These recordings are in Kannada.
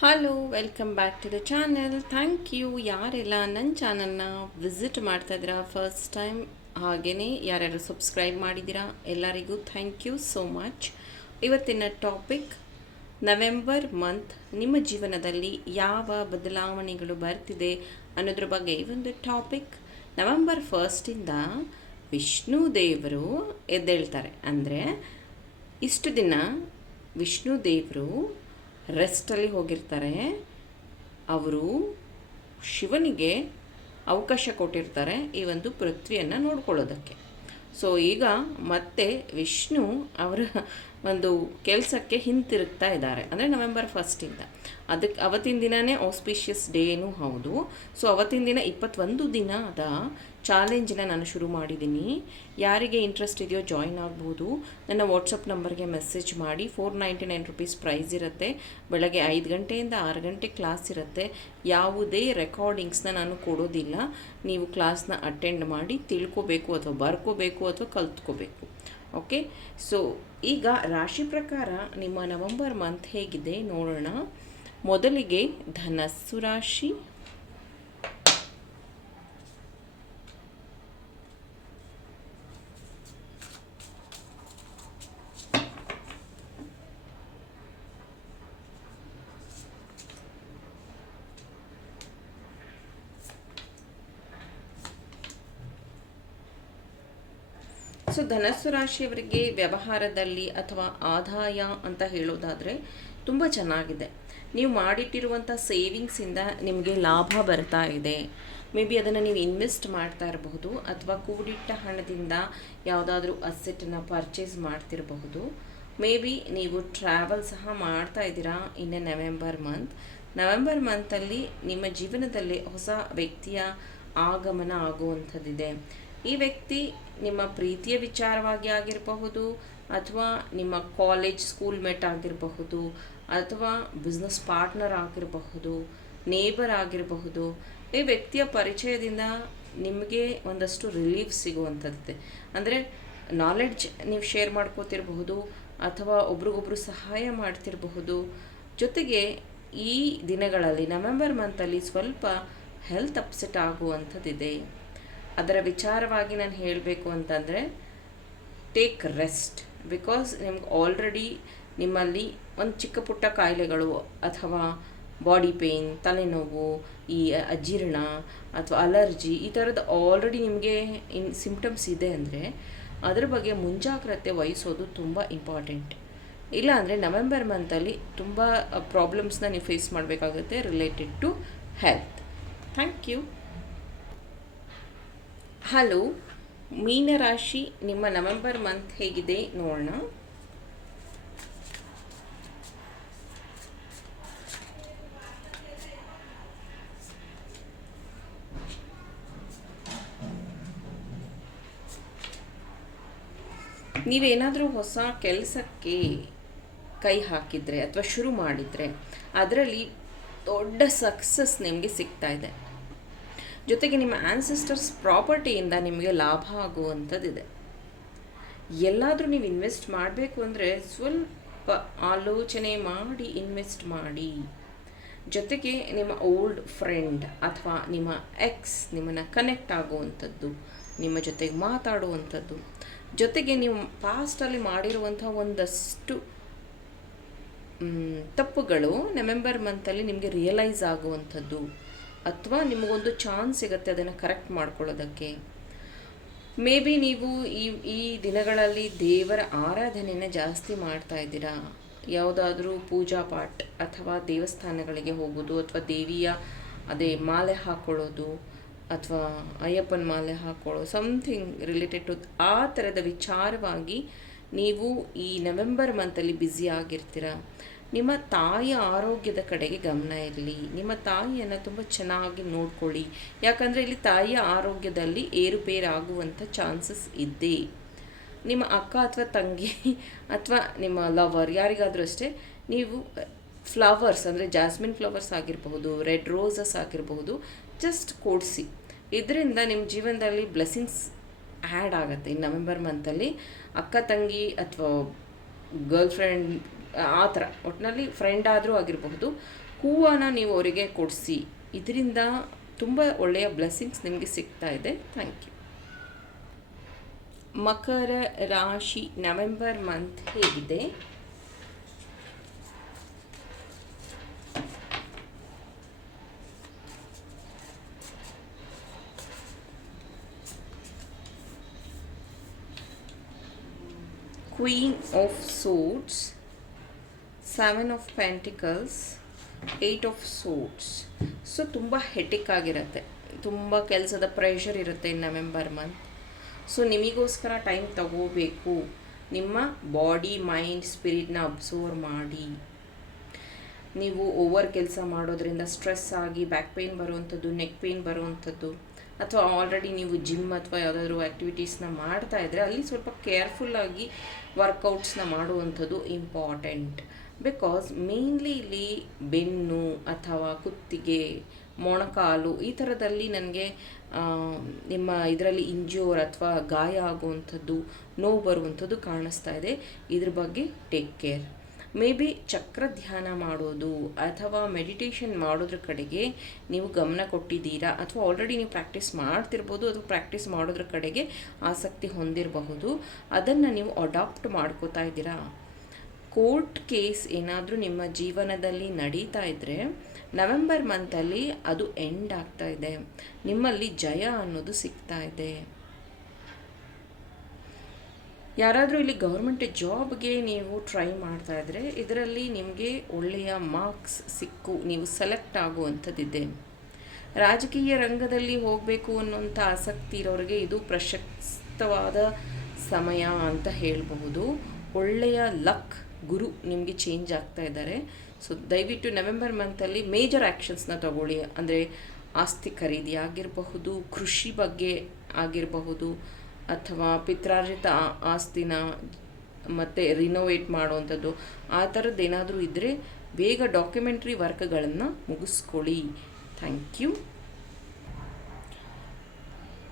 Hello welcome back to the channel thank you ಯಾರೆಲ್ಲ ನನ್ನ ಚಾನಲ್ನ ವಿಸಿಟ್ ಮಾಡ್ತಾ ಇದ್ದೀರಾ ಫಸ್ಟ್ ಟೈಮ್ ಹಾಗೆಯೇ ಯಾರ್ಯಾರು ಸಬ್ಸ್ಕ್ರೈಬ್ ಮಾಡಿದ್ದೀರಾ? ಎಲ್ಲರಿಗೂ ಥ್ಯಾಂಕ್ ಯು ಸೋ ಮಚ್ ಇವತ್ತಿನ ಟಾಪಿಕ್ ನವೆಂಬರ್ ಮಂತ್ ನಿಮ್ಮ ಜೀವನದಲ್ಲಿ ಯಾವ ಬದಲಾವಣೆಗಳು ಬರ್ತಿದೆ ಅನ್ನೋದ್ರ ಬಗ್ಗೆ ಒಂದು ಟಾಪಿಕ್ ನವೆಂಬರ್ ಫಸ್ಟಿಂದ ವಿಷ್ಣು ದೇವರು ಎದ್ದೇಳ್ತಾರೆ. ಅಂದರೆ ಇಷ್ಟು ದಿನ ವಿಷ್ಣು ದೇವರು ರೆಸ್ಟಲ್ಲಿ ಹೋಗಿರ್ತಾರೆ. ಅವರು ಶಿವನಿಗೆ ಅವಕಾಶ ಕೊಟ್ಟಿರ್ತಾರೆ ಈ ಒಂದು ಪೃಥ್ವಿಯನ್ನು ನೋಡ್ಕೊಳ್ಳೋದಕ್ಕೆ. ಸೊ ಈಗ ಮತ್ತೆ ವಿಷ್ಣು ಅವರ ಒಂದು ಕೆಲಸಕ್ಕೆ ಹಿಂತಿರುಗ್ತಾ ಇದ್ದಾರೆ. ಅಂದರೆ ನವೆಂಬರ್ ಫಸ್ಟಿಂದ ಅದಕ್ಕೆ ಅವತ್ತಿನ ದಿನವೇ ಆಸ್ಪಿಷಿಯಸ್ ಡೇನೂ ಹೌದು. ಸೊ ಅವತ್ತಿನ ದಿನ ಇಪ್ಪತ್ತೊಂದು ದಿನದ ಚಾಲೆಂಜನ್ನ ನಾನು ಶುರು ಮಾಡಿದ್ದೀನಿ. ಯಾರಿಗೆ ಇಂಟ್ರೆಸ್ಟ್ ಇದೆಯೋ ಜಾಯಿನ್ ಆಗ್ಬೋದು. ನನ್ನ ವಾಟ್ಸಪ್ ನಂಬರ್ಗೆ ಮೆಸೇಜ್ ಮಾಡಿ. Four ninety nine rupees price ಇರುತ್ತೆ. ಬೆಳಗ್ಗೆ ಐದು ಗಂಟೆಯಿಂದ ಆರು ಗಂಟೆ ಕ್ಲಾಸ್ ಇರುತ್ತೆ. ಯಾವುದೇ ರೆಕಾರ್ಡಿಂಗ್ಸ್ನ ನಾನು ಕೊಡೋದಿಲ್ಲ. ನೀವು ಕ್ಲಾಸ್ನ ಅಟೆಂಡ್ ಮಾಡಿ ತಿಳ್ಕೊಬೇಕು ಅಥವಾ ಬರ್ಕೋಬೇಕು ಅಥವಾ ಕಲ್ತ್ಕೋಬೇಕು. ಓಕೆ ಸೊ ಈಗ ರಾಶಿ ಪ್ರಕಾರ ನಿಮ್ಮ ನವಂಬರ್ ಮಂತ್ ಹೇಗಿದೆ ನೋಡೋಣ. ಮೊದಲಿಗೆ ಧನಸ್ಸು ರಾಶಿ ಸೊ ಧನಸ್ಸು ರಾಶಿಯವರಿಗೆ ವ್ಯವಹಾರದಲ್ಲಿ ಅಥವಾ ಆದಾಯ ಅಂತ ಹೇಳೋದಾದರೆ ತುಂಬ ಚೆನ್ನಾಗಿದೆ. ನೀವು ಮಾಡಿಟ್ಟಿರುವಂಥ ಸೇವಿಂಗ್ಸಿಂದ ನಿಮಗೆ ಲಾಭ ಬರ್ತಾ ಇದೆ. ಮೇ ಬಿ ಅದನ್ನು ನೀವು ಇನ್ವೆಸ್ಟ್ ಮಾಡ್ತಾ ಇರಬಹುದು ಅಥವಾ ಕೂಡಿಟ್ಟ ಹಣದಿಂದ ಯಾವುದಾದ್ರೂ ಅಸೆಟನ್ನು ಪರ್ಚೇಸ್ ಮಾಡ್ತಿರಬಹುದು. ಮೇ ಬಿ ನೀವು ಟ್ರಾವೆಲ್ ಸಹ ಮಾಡ್ತಾ ಇದ್ದೀರಾ ಇನ್ನು ನವೆಂಬರ್ ಮಂತ್ ನವೆಂಬರ್ ಮಂತಲ್ಲಿ ನಿಮ್ಮ ಜೀವನದಲ್ಲಿ ಹೊಸ ವ್ಯಕ್ತಿಯ ಆಗಮನ ಆಗುವಂಥದ್ದಿದೆ. ಈ ವ್ಯಕ್ತಿ ನಿಮ್ಮ ಪ್ರೀತಿಯ ವಿಚಾರವಾಗಿ ಆಗಿರಬಹುದು ಅಥವಾ ನಿಮ್ಮ ಕಾಲೇಜ್ ಸ್ಕೂಲ್ ಮೇಟ್ ಆಗಿರಬಹುದು ಅಥವಾ ಬಿಸ್ನೆಸ್ ಪಾರ್ಟ್ನರ್ ಆಗಿರಬಹುದು ನೇಬರ್ ಆಗಿರಬಹುದು, ಈ ವ್ಯಕ್ತಿಯ ಪರಿಚಯದಿಂದ ನಿಮಗೆ ಒಂದಷ್ಟು ರಿಲೀಫ್ ಸಿಗುವಂಥದ್ದಿದೆ. ಅಂದರೆ ನಾಲೆಡ್ಜ್ ನೀವು ಶೇರ್ ಮಾಡ್ಕೋತಿರಬಹುದು ಅಥವಾ ಒಬ್ರಿಗೊಬ್ರು ಸಹಾಯ ಮಾಡ್ತಿರಬಹುದು. ಜೊತೆಗೆ ಈ ದಿನಗಳಲ್ಲಿ ನವೆಂಬರ್ ಮಂತಲ್ಲಿ ಸ್ವಲ್ಪ ಹೆಲ್ತ್ ಅಪ್ಸೆಟ್ ಆಗುವಂಥದ್ದಿದೆ. ಅದರ ವಿಚಾರವಾಗಿ ನಾನು ಹೇಳಬೇಕು ಅಂತಂದರೆ ಟೇಕ್ ರೆಸ್ಟ್ ಬಿಕಾಸ್ ನಿಮ್ಗೆ ಆಲ್ರೆಡಿ ನಿಮ್ಮಲ್ಲಿ ಒಂದು ಚಿಕ್ಕ ಪುಟ್ಟ ಕಾಯಿಲೆಗಳು ಅಥವಾ ಬಾಡಿ ಪೇಯ್ನ್ ತಲೆನೋವು, ಈ ಅಜೀರ್ಣ ಅಥವಾ ಅಲರ್ಜಿ ಈ ಥರದ್ದು ಆಲ್ರೆಡಿ ನಿಮಗೆ ಇನ್ ಸಿಂಪ್ಟಮ್ಸ್ ಇದೆ ಅಂದರೆ, ಅದರ ಬಗ್ಗೆ ಮುಂಜಾಗ್ರತೆ ವಹಿಸೋದು ತುಂಬ ಇಂಪಾರ್ಟೆಂಟ್ ಇಲ್ಲ ಅಂದರೆ ನವೆಂಬರ್ ಮಂತಲ್ಲಿ ತುಂಬ ಪ್ರಾಬ್ಲಮ್ಸ್ನ ನೀವು ಫೇಸ್ ಮಾಡಬೇಕಾಗುತ್ತೆ related to health thank you hello, ಮೀನರಾಶಿ ನಿಮ್ಮ ನವೆಂಬರ್ ಮಂತ್ ಹೇಗಿದೆ ನೋಡೋಣ. ನೀವೇನಾದರೂ ಹೊಸ ಕೆಲಸಕ್ಕೆ ಕೈ ಹಾಕಿದರೆ ಅಥವಾ ಶುರು ಮಾಡಿದರೆ, ಅದರಲ್ಲಿ ದೊಡ್ಡ ಸಕ್ಸಸ್ ನಿಮಗೆ ಸಿಗ್ತಾ ಇದೆ. ಜೊತೆಗೆ ನಿಮ್ಮ ಆನ್ಸೆಸ್ಟರ್ಸ್ ಪ್ರಾಪರ್ಟಿಯಿಂದ ನಿಮಗೆ ಲಾಭ ಆಗುವಂಥದ್ದಿದೆ. ಎಲ್ಲಾದರೂ ನೀವು ಇನ್ವೆಸ್ಟ್ ಮಾಡಬೇಕು ಅಂದರೆ ಸ್ವಲ್ಪ ಆಲೋಚನೆ ಮಾಡಿ ಇನ್ವೆಸ್ಟ್ ಮಾಡಿ. ಜೊತೆಗೆ ನಿಮ್ಮ ಓಲ್ಡ್ ಫ್ರೆಂಡ್ ಅಥವಾ ನಿಮ್ಮ ಎಕ್ಸ್ ನಿಮ್ಮನ್ನು ಕನೆಕ್ಟ್ ಆಗುವಂಥದ್ದು, ನಿಮ್ಮ ಜೊತೆಗೆ ಮಾತಾಡುವಂಥದ್ದು. ಜೊತೆಗೆ ನೀವು ಪಾಸ್ಟಲ್ಲಿ ಮಾಡಿರುವಂಥ ಒಂದಷ್ಟು ತಪ್ಪುಗಳು ನವೆಂಬರ್ ಮಂತಲ್ಲಿ ನಿಮಗೆ ರಿಯಲೈಸ್ ಆಗುವಂಥದ್ದು. ಅಥವಾ ನಿಮಗೊಂದು ಚಾನ್ಸ್ ಸಿಗುತ್ತೆ ಅದನ್ನು ಕರೆಕ್ಟ್ ಮಾಡ್ಕೊಳ್ಳೋದಕ್ಕೆ. ಮೇ ಬಿ ನೀವು ಈ ಈ ದಿನಗಳಲ್ಲಿ ದೇವರ ಆರಾಧನೆಯನ್ನು ಜಾಸ್ತಿ ಮಾಡ್ತಾ ಇದ್ದೀರಾ? ಯಾವುದಾದ್ರೂ ಪೂಜಾ ಪಾಠ ಅಥವಾ ದೇವಸ್ಥಾನಗಳಿಗೆ ಹೋಗೋದು ಅಥವಾ ದೇವಿಯ ಅದೇ ಮಾಲೆ ಹಾಕ್ಕೊಳ್ಳೋದು ಅಥವಾ ಅಯ್ಯಪ್ಪನ ಮಾಲೆ ಹಾಕ್ಕೊಳ್ಳೋದು ಸಮಥಿಂಗ್ ರಿಲೇಟೆಡ್ ಟು ಆ ಥರದ ವಿಚಾರವಾಗಿ ನೀವು ಈ ನವೆಂಬರ್ ಮಂತಲ್ಲಿ ಬ್ಯುಸಿ ಆಗಿರ್ತೀರ? ನಿಮ್ಮ ತಾಯಿಯ ಆರೋಗ್ಯದ ಕಡೆಗೆ ಗಮನ ಇರಲಿ. ನಿಮ್ಮ ತಾಯಿಯನ್ನು ತುಂಬ ಚೆನ್ನಾಗಿ ನೋಡ್ಕೊಳ್ಳಿ. ಯಾಕಂದರೆ ಇಲ್ಲಿ ತಾಯಿಯ ಆರೋಗ್ಯದಲ್ಲಿ ಏರುಪೇರಾಗುವಂಥ ಚಾನ್ಸಸ್ ಇದೆ. ನಿಮ್ಮ ಅಕ್ಕ ಅಥವಾ ತಂಗಿ ಅಥವಾ ನಿಮ್ಮ ಲವರ್ ಯಾರಿಗಾದರೂ ಅಷ್ಟೇ, ನೀವು ಫ್ಲವರ್ಸ್ ಅಂದರೆ ಜಾಸ್ಮಿನ್ ಫ್ಲವರ್ಸ್ ಆಗಿರಬಹುದು, ರೆಡ್ ರೋಸಸ್ ಆಗಿರಬಹುದು, ಜಸ್ಟ್ ಕೊಡಿಸಿ. ಇದರಿಂದ ನಿಮ್ಮ ಜೀವನದಲ್ಲಿ ಬ್ಲೆಸ್ಸಿಂಗ್ಸ್ ಆ್ಯಡ್ ಆಗುತ್ತೆ. ಈ ನವೆಂಬರ್ ಮಂತಲ್ಲಿ ಅಕ್ಕ ತಂಗಿ ಅಥವಾ ಗರ್ಲ್ ಫ್ರೆಂಡ್ ಆ ಥರ. ಒಟ್ಟಿನಲ್ಲಿ ಫ್ರೆಂಡ್ ಆದರೂ ಆಗಿರಬಹುದು. ಹೂವನ್ನು ನೀವು ಅವರಿಗೆ ಕೊಡಿಸಿ. ಇದರಿಂದ ತುಂಬ ಒಳ್ಳೆಯ ಬ್ಲೆಸ್ಸಿಂಗ್ಸ್ ನಿಮಗೆ ಸಿಗ್ತಾ ಇದೆ. ಥ್ಯಾಂಕ್ ಯು ಮಕರ ರಾಶಿ ನವೆಂಬರ್ ಮಂತ್ ಹೇಗಿದೆ? Queen of swords seven of pentacles eight of swords so ತುಂಬ ಹೆಟಿಕ್ ಆಗಿರುತ್ತೆ. ತುಂಬ ಕೆಲಸದ ಪ್ರೆಷರ್ ಇರುತ್ತೆ ನವೆಂಬರ್ ಮಂತ್ ಸೊ ನಿಮಗೋಸ್ಕರ ಟೈಮ್ ತಗೋಬೇಕು. ನಿಮ್ಮ ಬಾಡಿ ಮೈಂಡ್ ಸ್ಪಿರಿಟ್ನ ಅಬ್ಸರ್ವ್ ಮಾಡಿ. ನೀವು ಓವರ್ ಕೆಲಸ ಮಾಡೋದ್ರಿಂದ ಸ್ಟ್ರೆಸ್ ಆಗಿ ಬ್ಯಾಕ್ ಪೇಯ್ನ್ ಬರುವಂಥದ್ದು ನೆಕ್ ಪೇಯ್ನ್ ಬರುವಂಥದ್ದು, ಅಥವಾ ಆಲ್ರೆಡಿ ನೀವು ಜಿಮ್ ಅಥವಾ ಯಾವುದಾದ್ರು ಆ್ಯಕ್ಟಿವಿಟೀಸ್ನ ಮಾಡ್ತಾ ಇದ್ದರೆ ಅಲ್ಲಿ ಸ್ವಲ್ಪ ಕೇರ್ಫುಲ್ಲಾಗಿ ವರ್ಕೌಟ್ಸ್ನ ಮಾಡುವಂಥದ್ದು ಇಂಪಾರ್ಟೆಂಟ್ ಬಿಕಾಸ್ ಮೇನ್ಲಿ ಇಲ್ಲಿ ಬೆನ್ನು ಅಥವಾ ಕುತ್ತಿಗೆ, ಮೊಣಕಾಲು ಈ ಥರದಲ್ಲಿ ನನಗೆ ನಿಮ್ಮ ಇದರಲ್ಲಿ ಇಂಜೋರ್ ಅಥವಾ ಗಾಯ ಆಗುವಂಥದ್ದು, ನೋವು ಬರುವಂಥದ್ದು ಕಾಣಿಸ್ತಾ ಇದೆ. ಇದ್ರ ಬಗ್ಗೆ ಟೇಕ್ ಕೇರ್ ಮೇ ಬಿ ಚಕ್ರ ಧ್ಯಾನ ಮಾಡೋದು ಅಥವಾ ಮೆಡಿಟೇಷನ್ ಮಾಡೋದ್ರ ಕಡೆಗೆ ನೀವು ಗಮನ ಕೊಟ್ಟಿದ್ದೀರಾ ಅಥವಾ ಆಲ್ರೆಡಿ ನೀವು ಪ್ರಾಕ್ಟೀಸ್ ಮಾಡ್ತಿರ್ಬೋದು ಅಥವಾ ಪ್ರಾಕ್ಟೀಸ್ ಮಾಡೋದ್ರ ಕಡೆಗೆ ಆಸಕ್ತಿ ಹೊಂದಿರಬಹುದು. ಅದನ್ನು ನೀವು ಅಡಾಪ್ಟ್ ಮಾಡ್ಕೋತಾ ಇದ್ದೀರಾ? ಕೋರ್ಟ್ ಕೇಸ್ ಏನಾದರೂ ನಿಮ್ಮ ಜೀವನದಲ್ಲಿ ನಡೀತಾ ಇದ್ದರೆ ನವೆಂಬರ್ ಮಂತಲ್ಲಿ ಅದು ಎಂಡ್ ಆಗ್ತಾ ಇದೆ. ನಿಮ್ಮಲ್ಲಿ ಜಯ ಅನ್ನೋದು ಸಿಗ್ತಾ ಇದೆ. ಯಾರಾದರೂ ಇಲ್ಲಿ ಗೌರ್ಮೆಂಟ್ ಜಾಬ್ಗೆ ನೀವು ಟ್ರೈ ಮಾಡ್ತಾ ಇದ್ದರೆ ಇದರಲ್ಲಿ ನಿಮಗೆ ಒಳ್ಳೆಯ ಮಾರ್ಕ್ಸ್ ಸಿಕ್ಕು, ನೀವು ಸೆಲೆಕ್ಟ್ ಆಗುವಂಥದ್ದಿದೆ ರಾಜಕೀಯ ರಂಗದಲ್ಲಿ ಹೋಗಬೇಕು ಅನ್ನೋಂಥ ಆಸಕ್ತಿ ಇರೋರಿಗೆ ಇದು ಪ್ರಶಸ್ತವಾದ ಸಮಯ ಅಂತ ಹೇಳಬಹುದು. ಒಳ್ಳೆಯ ಲಕ್ ಗುರು ನಿಮಗೆ ಚೇಂಜ್ ಆಗ್ತಾ ಇದ್ದಾರೆ. ಸೊ ದಯವಿಟ್ಟು ನವೆಂಬರ್ ಮಂತಲ್ಲಿ ಮೇಜರ್ ಆ್ಯಕ್ಷನ್ಸ್ನ ತಗೊಳ್ಳಿ. ಅಂದರೆ ಆಸ್ತಿ ಖರೀದಿ ಆಗಿರಬಹುದು, ಕೃಷಿ ಬಗ್ಗೆ ಆಗಿರಬಹುದು, ಅಥವಾ ಪಿತ್ರಾರ್ಜಿತ ಆಸ್ತಿನ ಮತ್ತು ರಿನೋವೇಟ್ ಮಾಡುವಂಥದ್ದು, ಆ ಥರದ್ದು ಏನಾದರೂ ಇದ್ದರೆ ಬೇಗ ಡಾಕ್ಯುಮೆಂಟ್ರಿ ವರ್ಕ್ಗಳನ್ನು ಮುಗಿಸ್ಕೊಳ್ಳಿ. ಥ್ಯಾಂಕ್ ಯು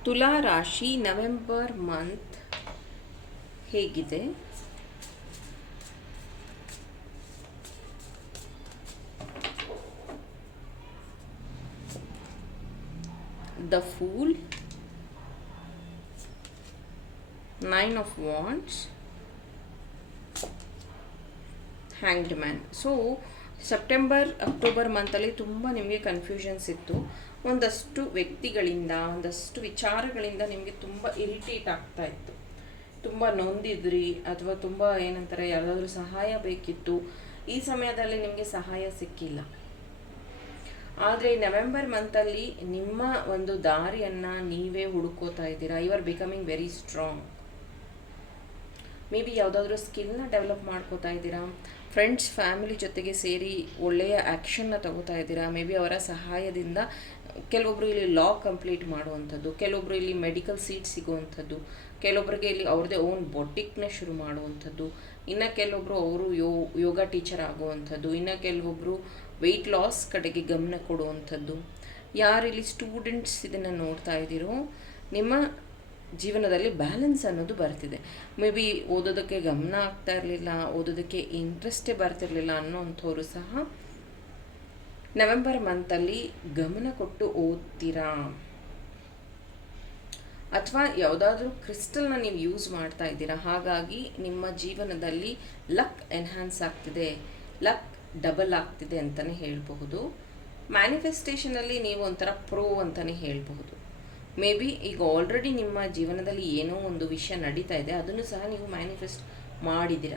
ತುಲಾ ರಾಶಿ ನವೆಂಬರ್ ಮಂತ್ ಹೇಗಿದೆ? The fool nine of wands. Hanged man so September October ಮಂತಲ್ಲಿ ತುಂಬ ನಿಮಗೆ ಕನ್ಫ್ಯೂಷನ್ಸ್ ಇತ್ತು. ಒಂದಷ್ಟು ವ್ಯಕ್ತಿಗಳಿಂದ, ಒಂದಷ್ಟು ವಿಚಾರಗಳಿಂದ ನಿಮಗೆ ತುಂಬ ಇರಿಟೇಟ್ ಆಗ್ತಾ ಇತ್ತು. ತುಂಬ ನೊಂದಿದ್ರಿ, ಅಥವಾ ತುಂಬ ಏನಂತಾರೆ, ಯಾವುದಾದ್ರೂ ಸಹಾಯ ಬೇಕಿತ್ತು. ಈ ಸಮಯದಲ್ಲಿ ನಿಮಗೆ ಸಹಾಯ ಸಿಕ್ಕಿಲ್ಲ. ಆದರೆ ನವೆಂಬರ್ ಮಂತಲ್ಲಿ ನಿಮ್ಮ ಒಂದು ದಾರಿಯನ್ನು ನೀವೇ ಹುಡುಕೋತಾ ಇದ್ದೀರಾ? You are becoming very strong maybe ಯಾವುದಾದ್ರೂ ಸ್ಕಿಲ್ನ ಡೆವಲಪ್ ಮಾಡ್ಕೋತಾ ಇದ್ದೀರಾ? ಫ್ರೆಂಡ್ಸ್ ಫ್ಯಾಮಿಲಿ ಜೊತೆಗೆ ಸೇರಿ ಒಳ್ಳೆಯ ಆ್ಯಕ್ಷನ್ನ ತಗೋತಾ ಇದ್ದೀರಾ? ಮೇ ಬಿ ಅವರ ಸಹಾಯದಿಂದ ಕೆಲವೊಬ್ಬರು ಇಲ್ಲಿ ಲಾ ಕಂಪ್ಲೀಟ್ ಮಾಡುವಂಥದ್ದು ಕೆಲವೊಬ್ಬರು ಇಲ್ಲಿ ಮೆಡಿಕಲ್ ಸೀಟ್ ಸಿಗುವಂಥದ್ದು ಕೆಲವೊಬ್ಬರಿಗೆ ಇಲ್ಲಿ ಅವ್ರದ್ದೇ ಓನ್ ಬೊಟಿಕ್ನ ಶುರು ಮಾಡುವಂಥದ್ದು, ಇನ್ನು ಕೆಲವೊಬ್ಬರು ಅವರು ಯೋ, ಯೋಗ ಟೀಚರ್ ಆಗುವಂಥದ್ದು, ಇನ್ನು ಕೆಲವೊಬ್ಬರು ವೆಯ್ಟ್ ಲಾಸ್ ಕಡೆಗೆ ಗಮನ ಕೊಡುವಂಥದ್ದು. ಯಾರಿಲ್ಲಿ ಸ್ಟೂಡೆಂಟ್ಸ್ ಇದನ್ನು ನೋಡ್ತಾ ಇದ್ದೀರೋ, ನಿಮ್ಮ ಜೀವನದಲ್ಲಿ ಬ್ಯಾಲೆನ್ಸ್ ಅನ್ನೋದು ಬರ್ತಿದೆ. ಮೇ ಬಿ ಓದೋದಕ್ಕೆ ಗಮನ ಆಗ್ತಾ ಇರಲಿಲ್ಲ, ಓದೋದಕ್ಕೆ ಇಂಟ್ರೆಸ್ಟೇ ಬರ್ತಿರಲಿಲ್ಲ ಅನ್ನೋಂಥವ್ರು ಸಹ ನವೆಂಬರ್ ಮಂತಲ್ಲಿ ಗಮನ ಕೊಟ್ಟು ಓದ್ತೀರಾ? ಅಥವಾ ಯಾವುದಾದ್ರೂ ಕ್ರಿಸ್ಟಲ್ನ ನೀವು ಯೂಸ್ ಮಾಡ್ತಾ ಇದ್ದೀರಾ? ಹಾಗಾಗಿ ನಿಮ್ಮ ಜೀವನದಲ್ಲಿ ಲಕ್ ಎನ್ಹ್ಯಾನ್ಸ್ ಆಗ್ತಿದೆ. ಲಕ್ ಡಬಲ್ ಆಗ್ತಿದೆ ಅಂತಲೇ ಹೇಳಬಹುದು. ಮ್ಯಾನಿಫೆಸ್ಟೇಷನಲ್ಲಿ ನೀವು ಒಂಥರ ಪ್ರೋ ಅಂತಲೇ ಹೇಳಬಹುದು. ಮೇ ಬಿ ಈಗ ಆಲ್ರೆಡಿ ನಿಮ್ಮ ಜೀವನದಲ್ಲಿ ಏನೋ ಒಂದು ವಿಷಯ ನಡೀತಾ ಇದೆ, ಅದನ್ನು ಸಹ ನೀವು ಮ್ಯಾನಿಫೆಸ್ಟ್ ಮಾಡಿದ್ದೀರ.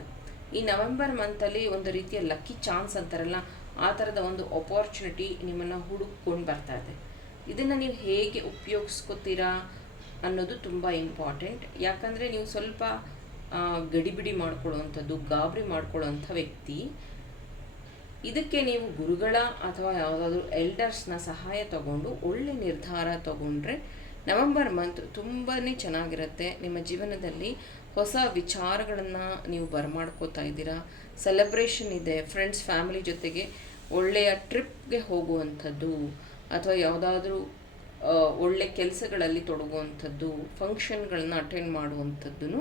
ಈ ನವೆಂಬರ್ ಮಂತಲ್ಲಿ ಒಂದು ರೀತಿಯ ಲಕ್ಕಿ ಚಾನ್ಸ್ ಅಂತಾರಲ್ಲ, ಆ ಥರದ ಒಂದು ಅಪಾರ್ಚುನಿಟಿ ನಿಮ್ಮನ್ನು ಹುಡುಕೊಂಡು ಬರ್ತಾ ಇದೆ. ಇದನ್ನು ನೀವು ಹೇಗೆ ಉಪಯೋಗಿಸ್ಕೋತೀರಾ ಅನ್ನೋದು ತುಂಬ ಇಂಪಾರ್ಟೆಂಟ್ ಯಾಕಂದರೆ ನೀವು ಸ್ವಲ್ಪ ಗಡಿಬಿಡಿ ಮಾಡ್ಕೊಳ್ಳುವಂಥದ್ದು, ಗಾಬರಿ ಮಾಡ್ಕೊಳ್ಳುವಂಥ ವ್ಯಕ್ತಿ ಇದಕ್ಕೆ ನೀವು ಗುರುಗಳ ಅಥವಾ ಯಾವುದಾದ್ರೂ ಎಲ್ಡರ್ಸ್ನ ಸಹಾಯ ತಗೊಂಡು ಒಳ್ಳೆ ನಿರ್ಧಾರ ತಗೊಂಡ್ರೆ ನವೆಂಬರ್ ಮಂತ್ ತುಂಬಾ ಚೆನ್ನಾಗಿರುತ್ತೆ. ನಿಮ್ಮ ಜೀವನದಲ್ಲಿ ಹೊಸ ವಿಚಾರಗಳನ್ನು ನೀವು ಬರಮಾಡ್ಕೋತಾ ಇದ್ದೀರಾ? ಸೆಲೆಬ್ರೇಷನ್ ಇದೆ ಫ್ರೆಂಡ್ಸ್ ಫ್ಯಾಮಿಲಿ ಜೊತೆಗೆ ಒಳ್ಳೆಯ ಟ್ರಿಪ್ಗೆ ಹೋಗುವಂಥದ್ದು ಅಥವಾ ಯಾವುದಾದ್ರೂ ಒಳ್ಳೆ ಕೆಲಸಗಳಲ್ಲಿ ತೊಡಗುವಂಥದ್ದು ಫಂಕ್ಷನ್ಗಳನ್ನ ಅಟೆಂಡ್ ಮಾಡುವಂಥದ್ದು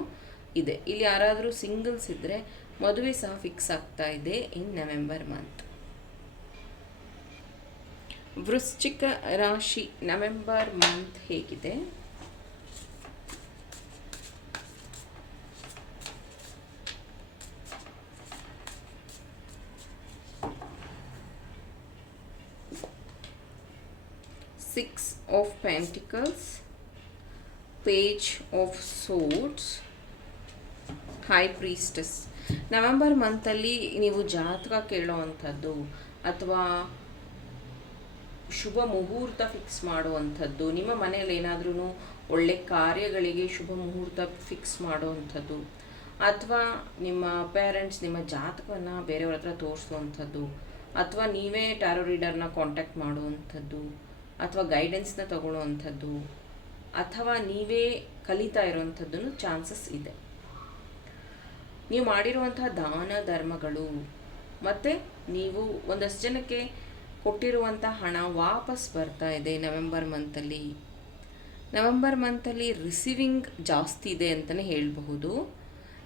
ಇದೆ. ಇಲ್ಲಿ ಯಾರಾದರೂ ಸಿಂಗಲ್ಸ್ ಇದ್ದರೆ ಮದುವೆ ಸಹ ಫಿಕ್ಸ್ ಆಗ್ತಾ ಇದೆ ಇನ್ ನವೆಂಬರ್ ಮಂತ್ ವೃಶ್ಚಿಕ ರಾಶಿ ನವೆಂಬರ್ ಮಂತ್ ಹೇಗಿದೆ? Six of pentacles page of swords high priestess November ಮಂತಲ್ಲಿ ನೀವು ಜಾತಕ ಕೇಳೋ ಅಂಥದ್ದು ಅಥವಾ ಶುಭ ಮುಹೂರ್ತ ಫಿಕ್ಸ್ ಮಾಡುವಂಥದ್ದು, ನಿಮ್ಮ ಮನೆಯಲ್ಲಿ ಏನಾದ್ರೂ ಒಳ್ಳೆ ಕಾರ್ಯಗಳಿಗೆ ಶುಭ ಮುಹೂರ್ತ ಫಿಕ್ಸ್ ಮಾಡುವಂಥದ್ದು, ಅಥವಾ ನಿಮ್ಮ ಪೇರೆಂಟ್ಸ್ ನಿಮ್ಮ ಜಾತಕವನ್ನು ಬೇರೆಯವ್ರ ಹತ್ರ ತೋರಿಸುವಂಥದ್ದು, ಅಥವಾ ನೀವೇ ಟ್ಯಾರೋ ರೀಡರ್ನ ಕಾಂಟ್ಯಾಕ್ಟ್ ಮಾಡುವಂಥದ್ದು, ಅಥವಾ ಗೈಡೆನ್ಸ್ನ ತಗೊಳ್ಳುವಂಥದ್ದು, ಅಥವಾ ನೀವೇ ಕಲಿತಾ ಇರುವಂಥದ್ದು ಚಾನ್ಸಸ್ ಇದೆ. ನೀವು ಮಾಡಿರುವಂತಹ ದಾನ ಧರ್ಮಗಳು ಮತ್ತು ನೀವು ಒಂದಷ್ಟು ಜನಕ್ಕೆ ಕೊಟ್ಟಿರುವಂಥ ಹಣ ವಾಪಸ್ ಬರ್ತಾ ಇದೆ ನವೆಂಬರ್ ಮಂತಲ್ಲಿ. ನವೆಂಬರ್ ಮಂತಲ್ಲಿ ರಿಸೀವಿಂಗ್ ಜಾಸ್ತಿ ಇದೆ ಅಂತಲೇ ಹೇಳಬಹುದು.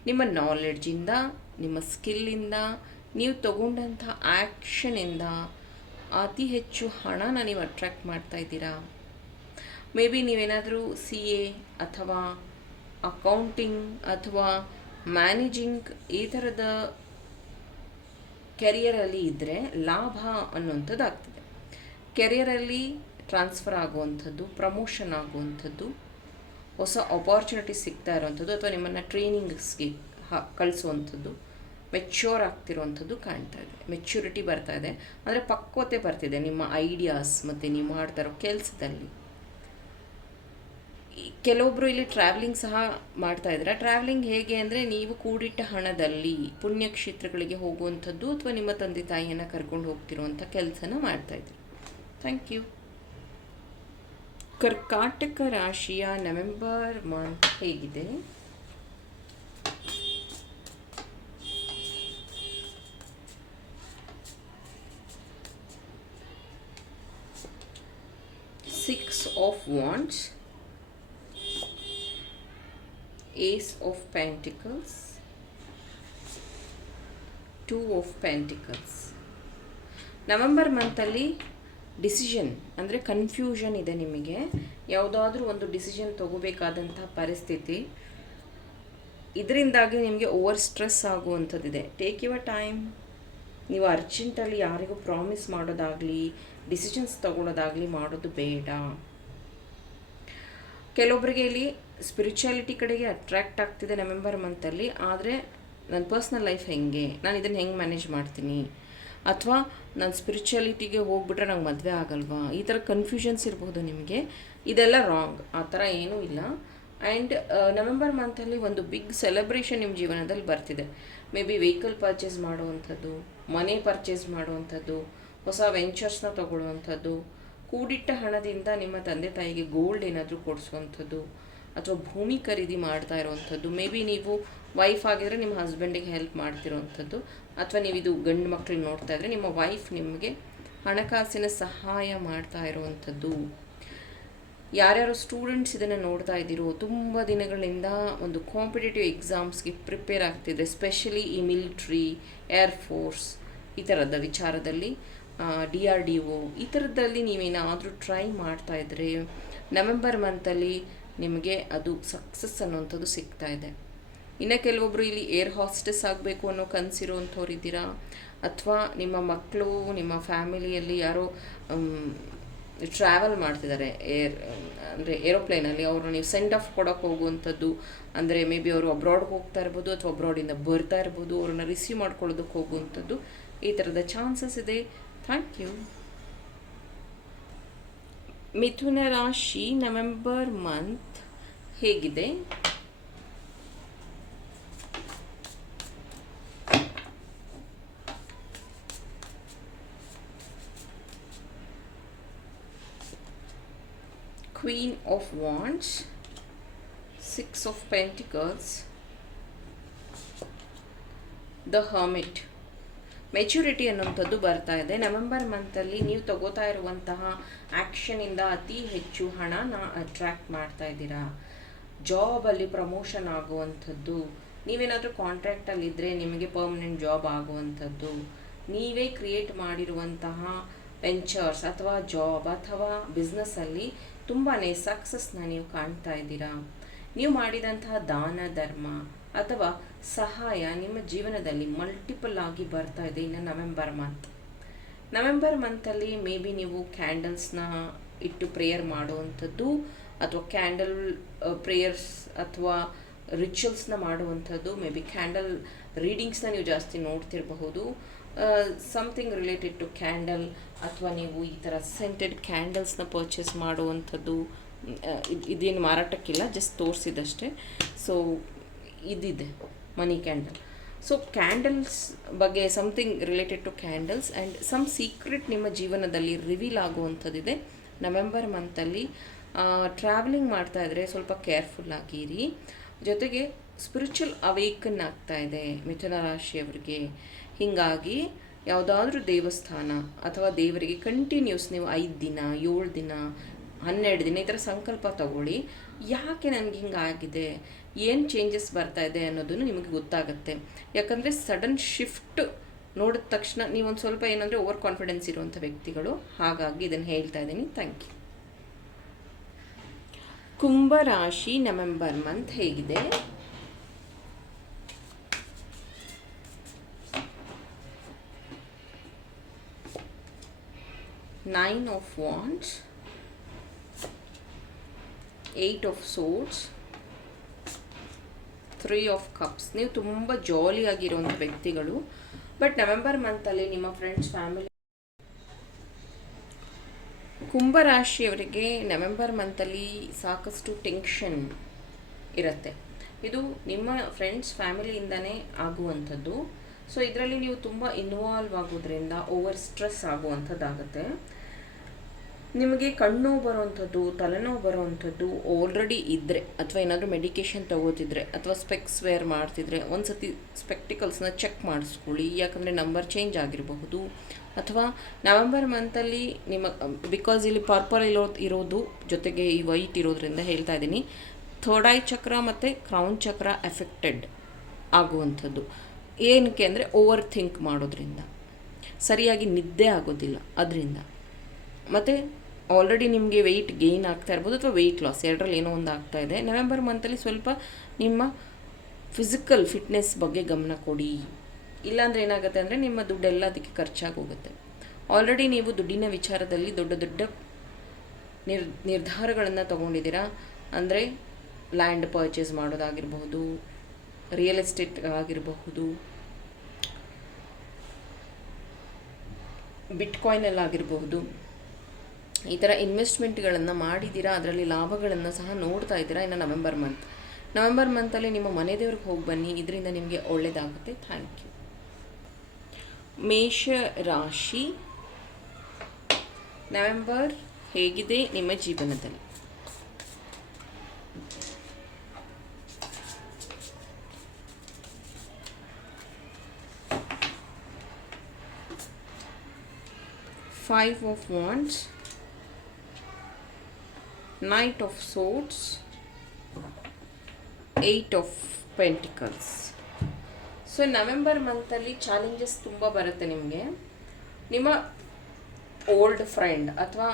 ನಿಮ್ಮ ನಾಲೆಡ್ಜಿಂದ ನಿಮ್ಮ ಸ್ಕಿಲ್ಲಿಂದ ನೀವು ತಗೊಂಡಂಥ ಆ್ಯಕ್ಷನಿಂದ ಅತಿ ಹೆಚ್ಚು ಹಣನ ನೀವು ಅಟ್ರ್ಯಾಕ್ಟ್ ಮಾಡ್ತಾ ಇದ್ದೀರಾ? ಮೇ ಬಿ ನೀವೇನಾದರೂ ಸಿ ಎ ಅಥವಾ ಅಕೌಂಟಿಂಗ್ ಅಥವಾ ಮ್ಯಾನೇಜಿಂಗ್ ಈ ಥರದ ಕೆರಿಯರಲ್ಲಿ ಇದ್ದರೆ ಲಾಭ ಅನ್ನುವಂಥದ್ದು ಆಗ್ತದೆ ಕೆರಿಯರಲ್ಲಿ ಟ್ರಾನ್ಸ್ಫರ್ ಆಗುವಂಥದ್ದು ಪ್ರಮೋಷನ್ ಆಗುವಂಥದ್ದು, ಹೊಸ ಅಪಾರ್ಚುನಿಟಿ ಸಿಗ್ತಾ ಇರುವಂಥದ್ದು ಅಥವಾ ನಿಮ್ಮನ್ನು ಟ್ರೈನಿಂಗ್ಸ್ಗೆ ಹ, ಕಳಿಸುವಂಥದ್ದು ಮೆಚ್ಯೂರ್ ಆಗ್ತಿರುವಂಥದ್ದು ಕಾಣ್ತಾ ಇದೆ. ಮೆಚ್ಯೂರಿಟಿ ಬರ್ತಾ ಇದೆ. ಅಂದರೆ ಪಕ್ವತೆ ಬರ್ತಿದೆ. ನಿಮ್ಮ ಐಡಿಯಾಸ್ ಮತ್ತು ನೀವು ಮಾಡ್ತಾ ಇರೋ ಕೆಲಸದಲ್ಲಿ. ಕೆಲವೊಬ್ಬರು ಇಲ್ಲಿ ಟ್ರಾವೆಲಿಂಗ್ ಸಹ ಮಾಡ್ತಾ ಇದ್ದಾರೆ. ಟ್ರಾವೆಲಿಂಗ್ ಹೇಗೆ ಅಂದರೆ ನೀವು ಕೂಡಿಟ್ಟ ಹಣದಲ್ಲಿ ಪುಣ್ಯಕ್ಷೇತ್ರಗಳಿಗೆ ಹೋಗುವಂಥದ್ದು ಅಥವಾ ನಿಮ್ಮ ತಂದೆ ತಾಯಿಯನ್ನು ಕರ್ಕೊಂಡು ಹೋಗ್ತಿರುವಂಥ ಕೆಲಸನ ಮಾಡ್ತಾ ಇದ್ದಾರೆ ಥ್ಯಾಂಕ್ ಯು ಕರ್ಕಾಟಕ ರಾಶಿಯ ನವೆಂಬರ್ ಮಂತ್ ಹೇಗಿದೆ? Six of wands ace of pentacles. Two of pentacles November ಮಂತಲ್ಲಿ decision ಅಂದರೆ ಕನ್ಫ್ಯೂಷನ್ ಇದೆ ನಿಮಗೆ. ಯಾವುದಾದ್ರೂ ಒಂದು ಡಿಸಿಷನ್ ತಗೋಬೇಕಾದಂಥ ಪರಿಸ್ಥಿತಿ. ಇದರಿಂದಾಗಿ ನಿಮಗೆ ಓವರ್ ಸ್ಟ್ರೆಸ್ ಆಗುವಂಥದ್ದಿದೆ. ಟೇಕ್ ಯುವರ್ ಟೈಮ್ ನೀವು ಅರ್ಜೆಂಟಲ್ಲಿ ಯಾರಿಗೂ ಪ್ರಾಮಿಸ್ ಮಾಡೋದಾಗಲಿ ಡಿಸಿಷನ್ಸ್ ತಗೊಳ್ಳೋದಾಗಲಿ ಮಾಡೋದು ಬೇಡ. ಕೆಲವೊಬ್ಬರಿಗೆ ಇಲ್ಲಿ ಸ್ಪಿರಿಚುಯಾಲಿಟಿ ಕಡೆಗೆ ಅಟ್ರ್ಯಾಕ್ಟ್ ಆಗ್ತಿದೆ ನವೆಂಬರ್ ಮಂತಲ್ಲಿ ಆದರೆ ನನ್ನ ಪರ್ಸ್ನಲ್ ಲೈಫ್ ಹೆಂಗೆ? ನಾನು ಇದನ್ನು ಹೆಂಗೆ ಮ್ಯಾನೇಜ್ ಮಾಡ್ತೀನಿ? ಅಥವಾ ನಾನು ಸ್ಪಿರಿಚುಯಾಲಿಟಿಗೆ ಹೋಗ್ಬಿಟ್ರೆ ನಂಗೆ ಮದುವೆ ಆಗಲ್ವಾ? ಈ ಥರ ಕನ್ಫ್ಯೂಷನ್ಸ್ ಇರ್ಬೋದು ನಿಮಗೆ. ಇದೆಲ್ಲ ರಾಂಗ್ ಆ ಥರ ಏನೂ ಇಲ್ಲ. ಆ್ಯಂಡ್ ನವೆಂಬರ್ ಮಂತಲ್ಲಿ ಒಂದು ಬಿಗ್ ಸೆಲೆಬ್ರೇಷನ್ ನಿಮ್ಮ ಜೀವನದಲ್ಲಿ ಬರ್ತಿದೆ. ಮೇ ಬಿ ವೆಹಿಕಲ್ ಪರ್ಚೇಸ್ ಮಾಡುವಂಥದ್ದು, ಮನೆ ಪರ್ಚೇಸ್ ಮಾಡುವಂಥದ್ದು, ಹೊಸ ವೆಂಚರ್ಸ್ನ ತಗೊಳ್ಳುವಂಥದ್ದು, ಕೂಡಿಟ್ಟ ಹಣದಿಂದ ನಿಮ್ಮ ತಂದೆ ತಾಯಿಗೆ ಗೋಲ್ಡ್ ಏನಾದರೂ ಕೊಡಿಸುವಂಥದ್ದು ಅಥವಾ ಭೂಮಿ ಖರೀದಿ ಮಾಡ್ತಾ ಇರುವಂಥದ್ದು. ಮೇ ಬಿ ನೀವು ವೈಫ್ ಆಗಿದ್ರೆ ನಿಮ್ಮ ಹಸ್ಬೆಂಡಿಗೆ ಹೆಲ್ಪ್ ಮಾಡ್ತಿರೋವಂಥದ್ದು. ಅಥವಾ ನೀವು ಇದು ಗಂಡು ಮಕ್ಕಳು ನೋಡ್ತಾ ಇದ್ರೆ ನಿಮ್ಮ ವೈಫ್ ನಿಮಗೆ ಹಣಕಾಸಿನ ಸಹಾಯ ಮಾಡ್ತಾ ಇರುವಂಥದ್ದು. ಯಾರ್ಯಾರು ಸ್ಟೂಡೆಂಟ್ಸ್ ಇದನ್ನು ನೋಡ್ತಾ ಇದ್ದೀರೋ, ತುಂಬ ದಿನಗಳಿಂದ ಒಂದು ಕಾಂಪಿಟೇಟಿವ್ ಎಕ್ಸಾಮ್ಸ್ಗೆ ಪ್ರಿಪೇರ್ ಆಗ್ತಿದೆ. ಸ್ಪೆಷಲಿ ಈ ಮಿಲಿಟ್ರಿ ಏರ್ಫೋರ್ಸ್ ಈ ಥರದ ವಿಚಾರದಲ್ಲಿ ಡಿ ಆರ್ ಡಿ ಒ ಈ ಥರದ್ದಲ್ಲಿ ನೀವೇನಾದರೂ ಟ್ರೈ ಮಾಡ್ತಾ ನವೆಂಬರ್ ಮಂತಲ್ಲಿ ನಿಮಗೆ ಅದು ಸಕ್ಸಸ್ ಅನ್ನುವಂಥದ್ದು ಸಿಗ್ತಾ ಇದೆ. ಇನ್ನು ಕೆಲವೊಬ್ಬರು ಇಲ್ಲಿ ಏರ್ ಹಾಸ್ಟೆಸ್ ಆಗಬೇಕು ಅನ್ನೋ ಕನಸಿರುವಂಥವ್ರು ಇದ್ದೀರಾ? ಅಥವಾ ನಿಮ್ಮ ಮಕ್ಕಳು, ನಿಮ್ಮ ಫ್ಯಾಮಿಲಿಯಲ್ಲಿ ಯಾರೋ ಟ್ರಾವೆಲ್ ಮಾಡ್ತಿದ್ದಾರೆ ಏರ್ ಅಂದರೆ ಏರೋಪ್ಲೇನಲ್ಲಿ ಅವರು ನೀವು ಸೆಂಡ್ ಆಫ್ ಕೊಡೋಕೆ ಹೋಗುವಂಥದ್ದು, ಅಂದರೆ ಮೇ ಬಿ ಅವರು ಅಬ್ರಾಡ್ಗೆ ಹೋಗ್ತಾ ಇರ್ಬೋದು ಅಥವಾ ಅಬ್ರಾಡಿಂದ ಬರ್ತಾ ಇರ್ಬೋದು, ಅವ್ರನ್ನ ರಿಸೀವ್ ಮಾಡ್ಕೊಳ್ಳೋದಕ್ಕೆ ಹೋಗುವಂಥದ್ದು ಈ ಥರದ ಚಾನ್ಸಸ್ ಇದೆ. ಥ್ಯಾಂಕ್ ಯು ಮಿಥುನ ರಾಶಿ ನವೆಂಬರ್ ಮಂತ್ ಹೇಗಿದೆ queen of wands six of pentacles the hermit maturity ಅನ್ನುವಂಥದ್ದು ಬರ್ತಾ ಇದೆ. ನವೆಂಬರ್ ಮಂತಲ್ಲಿ ನೀವು ತಗೋತಾ ಇರುವಂತಹ ಆ್ಯಕ್ಷನಿಂದ ಅತಿ ಹೆಚ್ಚು ಹಣನ ಅಟ್ರ್ಯಾಕ್ಟ್ ಮಾಡ್ತಾ ಇದ್ದೀರಾ? ಜಾಬಲ್ಲಿ ಪ್ರಮೋಷನ್ ಆಗುವಂಥದ್ದು, ನೀವೇನಾದರೂ ಕಾಂಟ್ರ್ಯಾಕ್ಟಲ್ಲಿದ್ದರೆ ನಿಮಗೆ ಪರ್ಮನೆಂಟ್ ಜಾಬ್ ಆಗುವಂಥದ್ದು, ನೀವೇ ಕ್ರಿಯೇಟ್ ಮಾಡಿರುವಂತಹ ವೆಂಚರ್ಸ್ ಅಥವಾ ಜಾಬ್ ಅಥವಾ ಬಿಸ್ನೆಸ್ಸಲ್ಲಿ ತುಂಬಾ ಸಕ್ಸಸ್ನ ನೀವು ಕಾಣ್ತಾ ಇದ್ದೀರಾ? ನೀವು ಮಾಡಿದಂತಹ ದಾನ, ಧರ್ಮ ಅಥವಾ ಸಹಾಯ ನಿಮ್ಮ ಜೀವನದಲ್ಲಿ ಮಲ್ಟಿಪಲ್ ಆಗಿ ಬರ್ತಾ ಇದೆ ಇನ್ನು ನವೆಂಬರ್ ಮಂತ್ ನವೆಂಬರ್ ಮಂತಲ್ಲಿ ಮೇ ಬಿ ನೀವು ಕ್ಯಾಂಡಲ್ಸ್ನ ಇಟ್ಟು ಪ್ರೇಯರ್ ಮಾಡುವಂಥದ್ದು ಅಥವಾ ಕ್ಯಾಂಡಲ್ ಪ್ರೇಯರ್ಸ್ ಅಥವಾ ರಿಚುವಲ್ಸ್ನ ಮಾಡುವಂಥದ್ದು ಮೇ ಬಿ ಕ್ಯಾಂಡಲ್ ರೀಡಿಂಗ್ಸ್ನ ನೀವು ಜಾಸ್ತಿ ನೋಡ್ತಿರಬಹುದು. ಸಮಥಿಂಗ್ ರಿಲೇಟೆಡ್ ಟು ಕ್ಯಾಂಡಲ್ ಅಥವಾ ನೀವು ಈ ಥರ ಸೆಂಟೆಡ್ ಕ್ಯಾಂಡಲ್ಸ್ನ ಪರ್ಚೇಸ್ ಮಾಡುವಂಥದ್ದು ಇದು, ಇದೇನು ಮಾರಾಟಕ್ಕಿಲ್ಲ ಜಸ್ಟ್ ತೋರಿಸಿದಷ್ಟೇ. ಸೊ ಇದಿದೆ. ಮನಿ ಕ್ಯಾಂಡಲ್ ಸೊ ಕ್ಯಾಂಡಲ್ಸ್ ಬಗ್ಗೆ something related to candles and some secret ನಿಮ್ಮ ಜೀವನದಲ್ಲಿ ರಿವೀಲ್ ಆಗುವಂಥದ್ದಿದೆ. ನವೆಂಬರ್ ಮಂತಲ್ಲಿ ಟ್ರಾವೆಲಿಂಗ್ ಮಾಡ್ತಾ ಇದ್ದರೆ ಸ್ವಲ್ಪ ಕೇರ್ಫುಲ್ ಆಗಿರಿ. ಜೊತೆಗೆ ಸ್ಪಿರಿಚುವಲ್ ಅವೇಕನ್ ಆಗ್ತಾ ಇದೆ ಮಿಥುನ ರಾಶಿಯವರಿಗೆ. ಹೀಗಾಗಿ ಯಾವುದಾದ್ರೂ ದೇವಸ್ಥಾನ ಅಥವಾ ದೇವರಿಗೆ ಕಂಟಿನ್ಯೂಸ್ ನೀವು ಐದು ದಿನ, ಏಳು ದಿನ, ಹನ್ನೆರಡು ದಿನ ಈ ಥರ ಸಂಕಲ್ಪ ತಗೊಳ್ಳಿ. ಯಾಕೆ ನನಗೆ ಹಿಂಗಾಗಿದೆ? ಏನು ಚೇಂಜಸ್ ಬರ್ತಾ ಇದೆ ಅನ್ನೋದನ್ನು ನಿಮಗೆ ಗೊತ್ತಾಗುತ್ತೆ. ಯಾಕಂದರೆ ಸಡನ್ ಶಿಫ್ಟ್ ನೋಡಿದ ತಕ್ಷಣ ನೀವೊಂದು ಸ್ವಲ್ಪ ಏನಂದರೆ ಓವರ್ ಕಾನ್ಫಿಡೆನ್ಸ್ ಇರುವಂಥ ವ್ಯಕ್ತಿಗಳು ಹಾಗಾಗಿ ಇದನ್ನು ಹೇಳ್ತಾ ಇದ್ದೀನಿ. ಥ್ಯಾಂಕ್ ಯು ಕುಂಭರಾಶಿ ನವೆಂಬರ್ ಮಂತ್ ಹೇಗಿದೆ? Nine of wands eight of swords three of cups ನೀವು ತುಂಬ ಜಾಲಿಯಾಗಿರುವಂಥ ವ್ಯಕ್ತಿಗಳು. ಬಟ್ ನವೆಂಬರ್ ಮಂತಲ್ಲಿ ನಿಮ್ಮ ಫ್ರೆಂಡ್ಸ್ ಫ್ಯಾಮಿಲಿ ಕುಂಭರಾಶಿಯವರಿಗೆ ನವೆಂಬರ್ ಮಂತಲ್ಲಿ ಸಾಕಷ್ಟು ಟೆನ್ಷನ್ ಇರುತ್ತೆ. ಇದು ನಿಮ್ಮ ಫ್ರೆಂಡ್ಸ್ ಫ್ಯಾಮಿಲಿಯಿಂದನೇ ಆಗುವಂಥದ್ದು. ಸೊ ಇದರಲ್ಲಿ ನೀವು ತುಂಬ ಇನ್ವಾಲ್ವ್ ಆಗೋದ್ರಿಂದ ಓವರ್ ಸ್ಟ್ರೆಸ್ ಆಗುವಂಥದ್ದಾಗುತ್ತೆ. ನಿಮಗೆ ಕಣ್ಣು ಬರುವಂಥದ್ದು, ತಲೆನೋವು ಬರುವಂಥದ್ದು ಆಲ್ರೆಡಿ ಇದ್ದರೆ ಅಥವಾ ಏನಾದರೂ ಮೆಡಿಕೇಷನ್ ತಗೋತಿದ್ರೆ, ಅಥವಾ ಸ್ಪೆಕ್ಸ್ ವೇರ್ ಮಾಡ್ತಿದ್ರೆ ಒಂದು ಸತಿ ಸ್ಪೆಕ್ಟಿಕಲ್ಸ್ನ ಚೆಕ್ ಮಾಡಿಸ್ಕೊಳ್ಳಿ. ಯಾಕಂದರೆ ನಂಬರ್ ಚೇಂಜ್ ಆಗಿರಬಹುದು. ಅಥವಾ ನವೆಂಬರ್ ಮಂತಲ್ಲಿ ನಿಮ್ಮ ಬಿಕಾಸ್ ಇಲ್ಲಿ ಪರ್ಪಲ್ ಇರೋ, ಇರೋದು ಜೊತೆಗೆ ಈ ವೈಟ್ ಇರೋದ್ರಿಂದ ಹೇಳ್ತಾ ಇದ್ದೀನಿ. ಥರ್ಡ್ ಚಕ್ರ ಮತ್ತು ಕ್ರೌನ್ ಚಕ್ರ ಎಫೆಕ್ಟೆಡ್ ಆಗುವಂಥದ್ದು. ಏನಕ್ಕೆ ಅಂದರೆ ಓವರ್ ಥಿಂಕ್ ಮಾಡೋದ್ರಿಂದ. ಸರಿಯಾಗಿ ನಿದ್ದೆ ಆಗೋದಿಲ್ಲ. ಅದರಿಂದ. ಮತ್ತು ಆಲ್ರೆಡಿ ನಿಮಗೆ ವೆಯ್ಟ್ ಗೇನ್ ಆಗ್ತಾ ಇರ್ಬೋದು ಅಥವಾ ವೆಯ್ಟ್ ಲಾಸ್ ಎರಡರಲ್ಲಿ ಏನೋ ಒಂದು ಆಗ್ತಾ ಇದೆ. ನವೆಂಬರ್ ಮಂತಲ್ಲಿ ಸ್ವಲ್ಪ ನಿಮ್ಮ ಫಿಸಿಕಲ್ ಫಿಟ್ನೆಸ್ ಬಗ್ಗೆ ಗಮನ ಕೊಡಿ. ಇಲ್ಲಾಂದರೆ ಏನಾಗುತ್ತೆ ಅಂದರೆ ನಿಮ್ಮ ದುಡ್ಡೆಲ್ಲ ಅದಕ್ಕೆ ಖರ್ಚಾಗಿ ಹೋಗುತ್ತೆ. ಆಲ್ರೆಡಿ ನೀವು ದುಡ್ಡಿನ ವಿಚಾರದಲ್ಲಿ ದೊಡ್ಡ ದೊಡ್ಡ ನಿರ್, ನಿರ್ಧಾರಗಳನ್ನು ತೊಗೊಂಡಿದ್ದೀರಾ? ಅಂದರೆ ಲ್ಯಾಂಡ್ ಪರ್ಚೇಸ್ ಮಾಡೋದಾಗಿರಬಹುದು ರಿಯಲ್ ಎಸ್ಟೇಟ್ ಆಗಿರಬಹುದು ಬಿಟ್ಕಾಯ್ನಲ್ಲಾಗಿರಬಹುದು ಈ ಥರ ಇನ್ವೆಸ್ಟ್ಮೆಂಟ್ಗಳನ್ನು ಮಾಡಿದ್ದೀರಾ ಅದರಲ್ಲಿ ಲಾಭಗಳನ್ನು ಸಹ ನೋಡ್ತಾ ಇದ್ದೀರಾ ಇನ್ನು ನವೆಂಬರ್ ಮಂತ್ ನವೆಂಬರ್ ಮಂತಲ್ಲಿ ನಿಮ್ಮ ಮನೆ ದೇವ್ರಿಗೆ ಹೋಗಿ ಬನ್ನಿ, ಇದರಿಂದ ನಿಮಗೆ ಒಳ್ಳೆಯದಾಗುತ್ತೆ ಥ್ಯಾಂಕ್ ಯು ಮೇಷ ರಾಶಿ. ನವೆಂಬರ್ ಹೇಗಿದೆ ನಿಮ್ಮ ಜೀವನದಲ್ಲಿ? Five of wands knight of swords eight of pentacles so November ಮಂತಲ್ಲಿ challenges ತುಂಬ ಬರುತ್ತೆ ನಿಮಗೆ. ನಿಮ್ಮ ಓಲ್ಡ್ ಫ್ರೆಂಡ್ ಅಥವಾ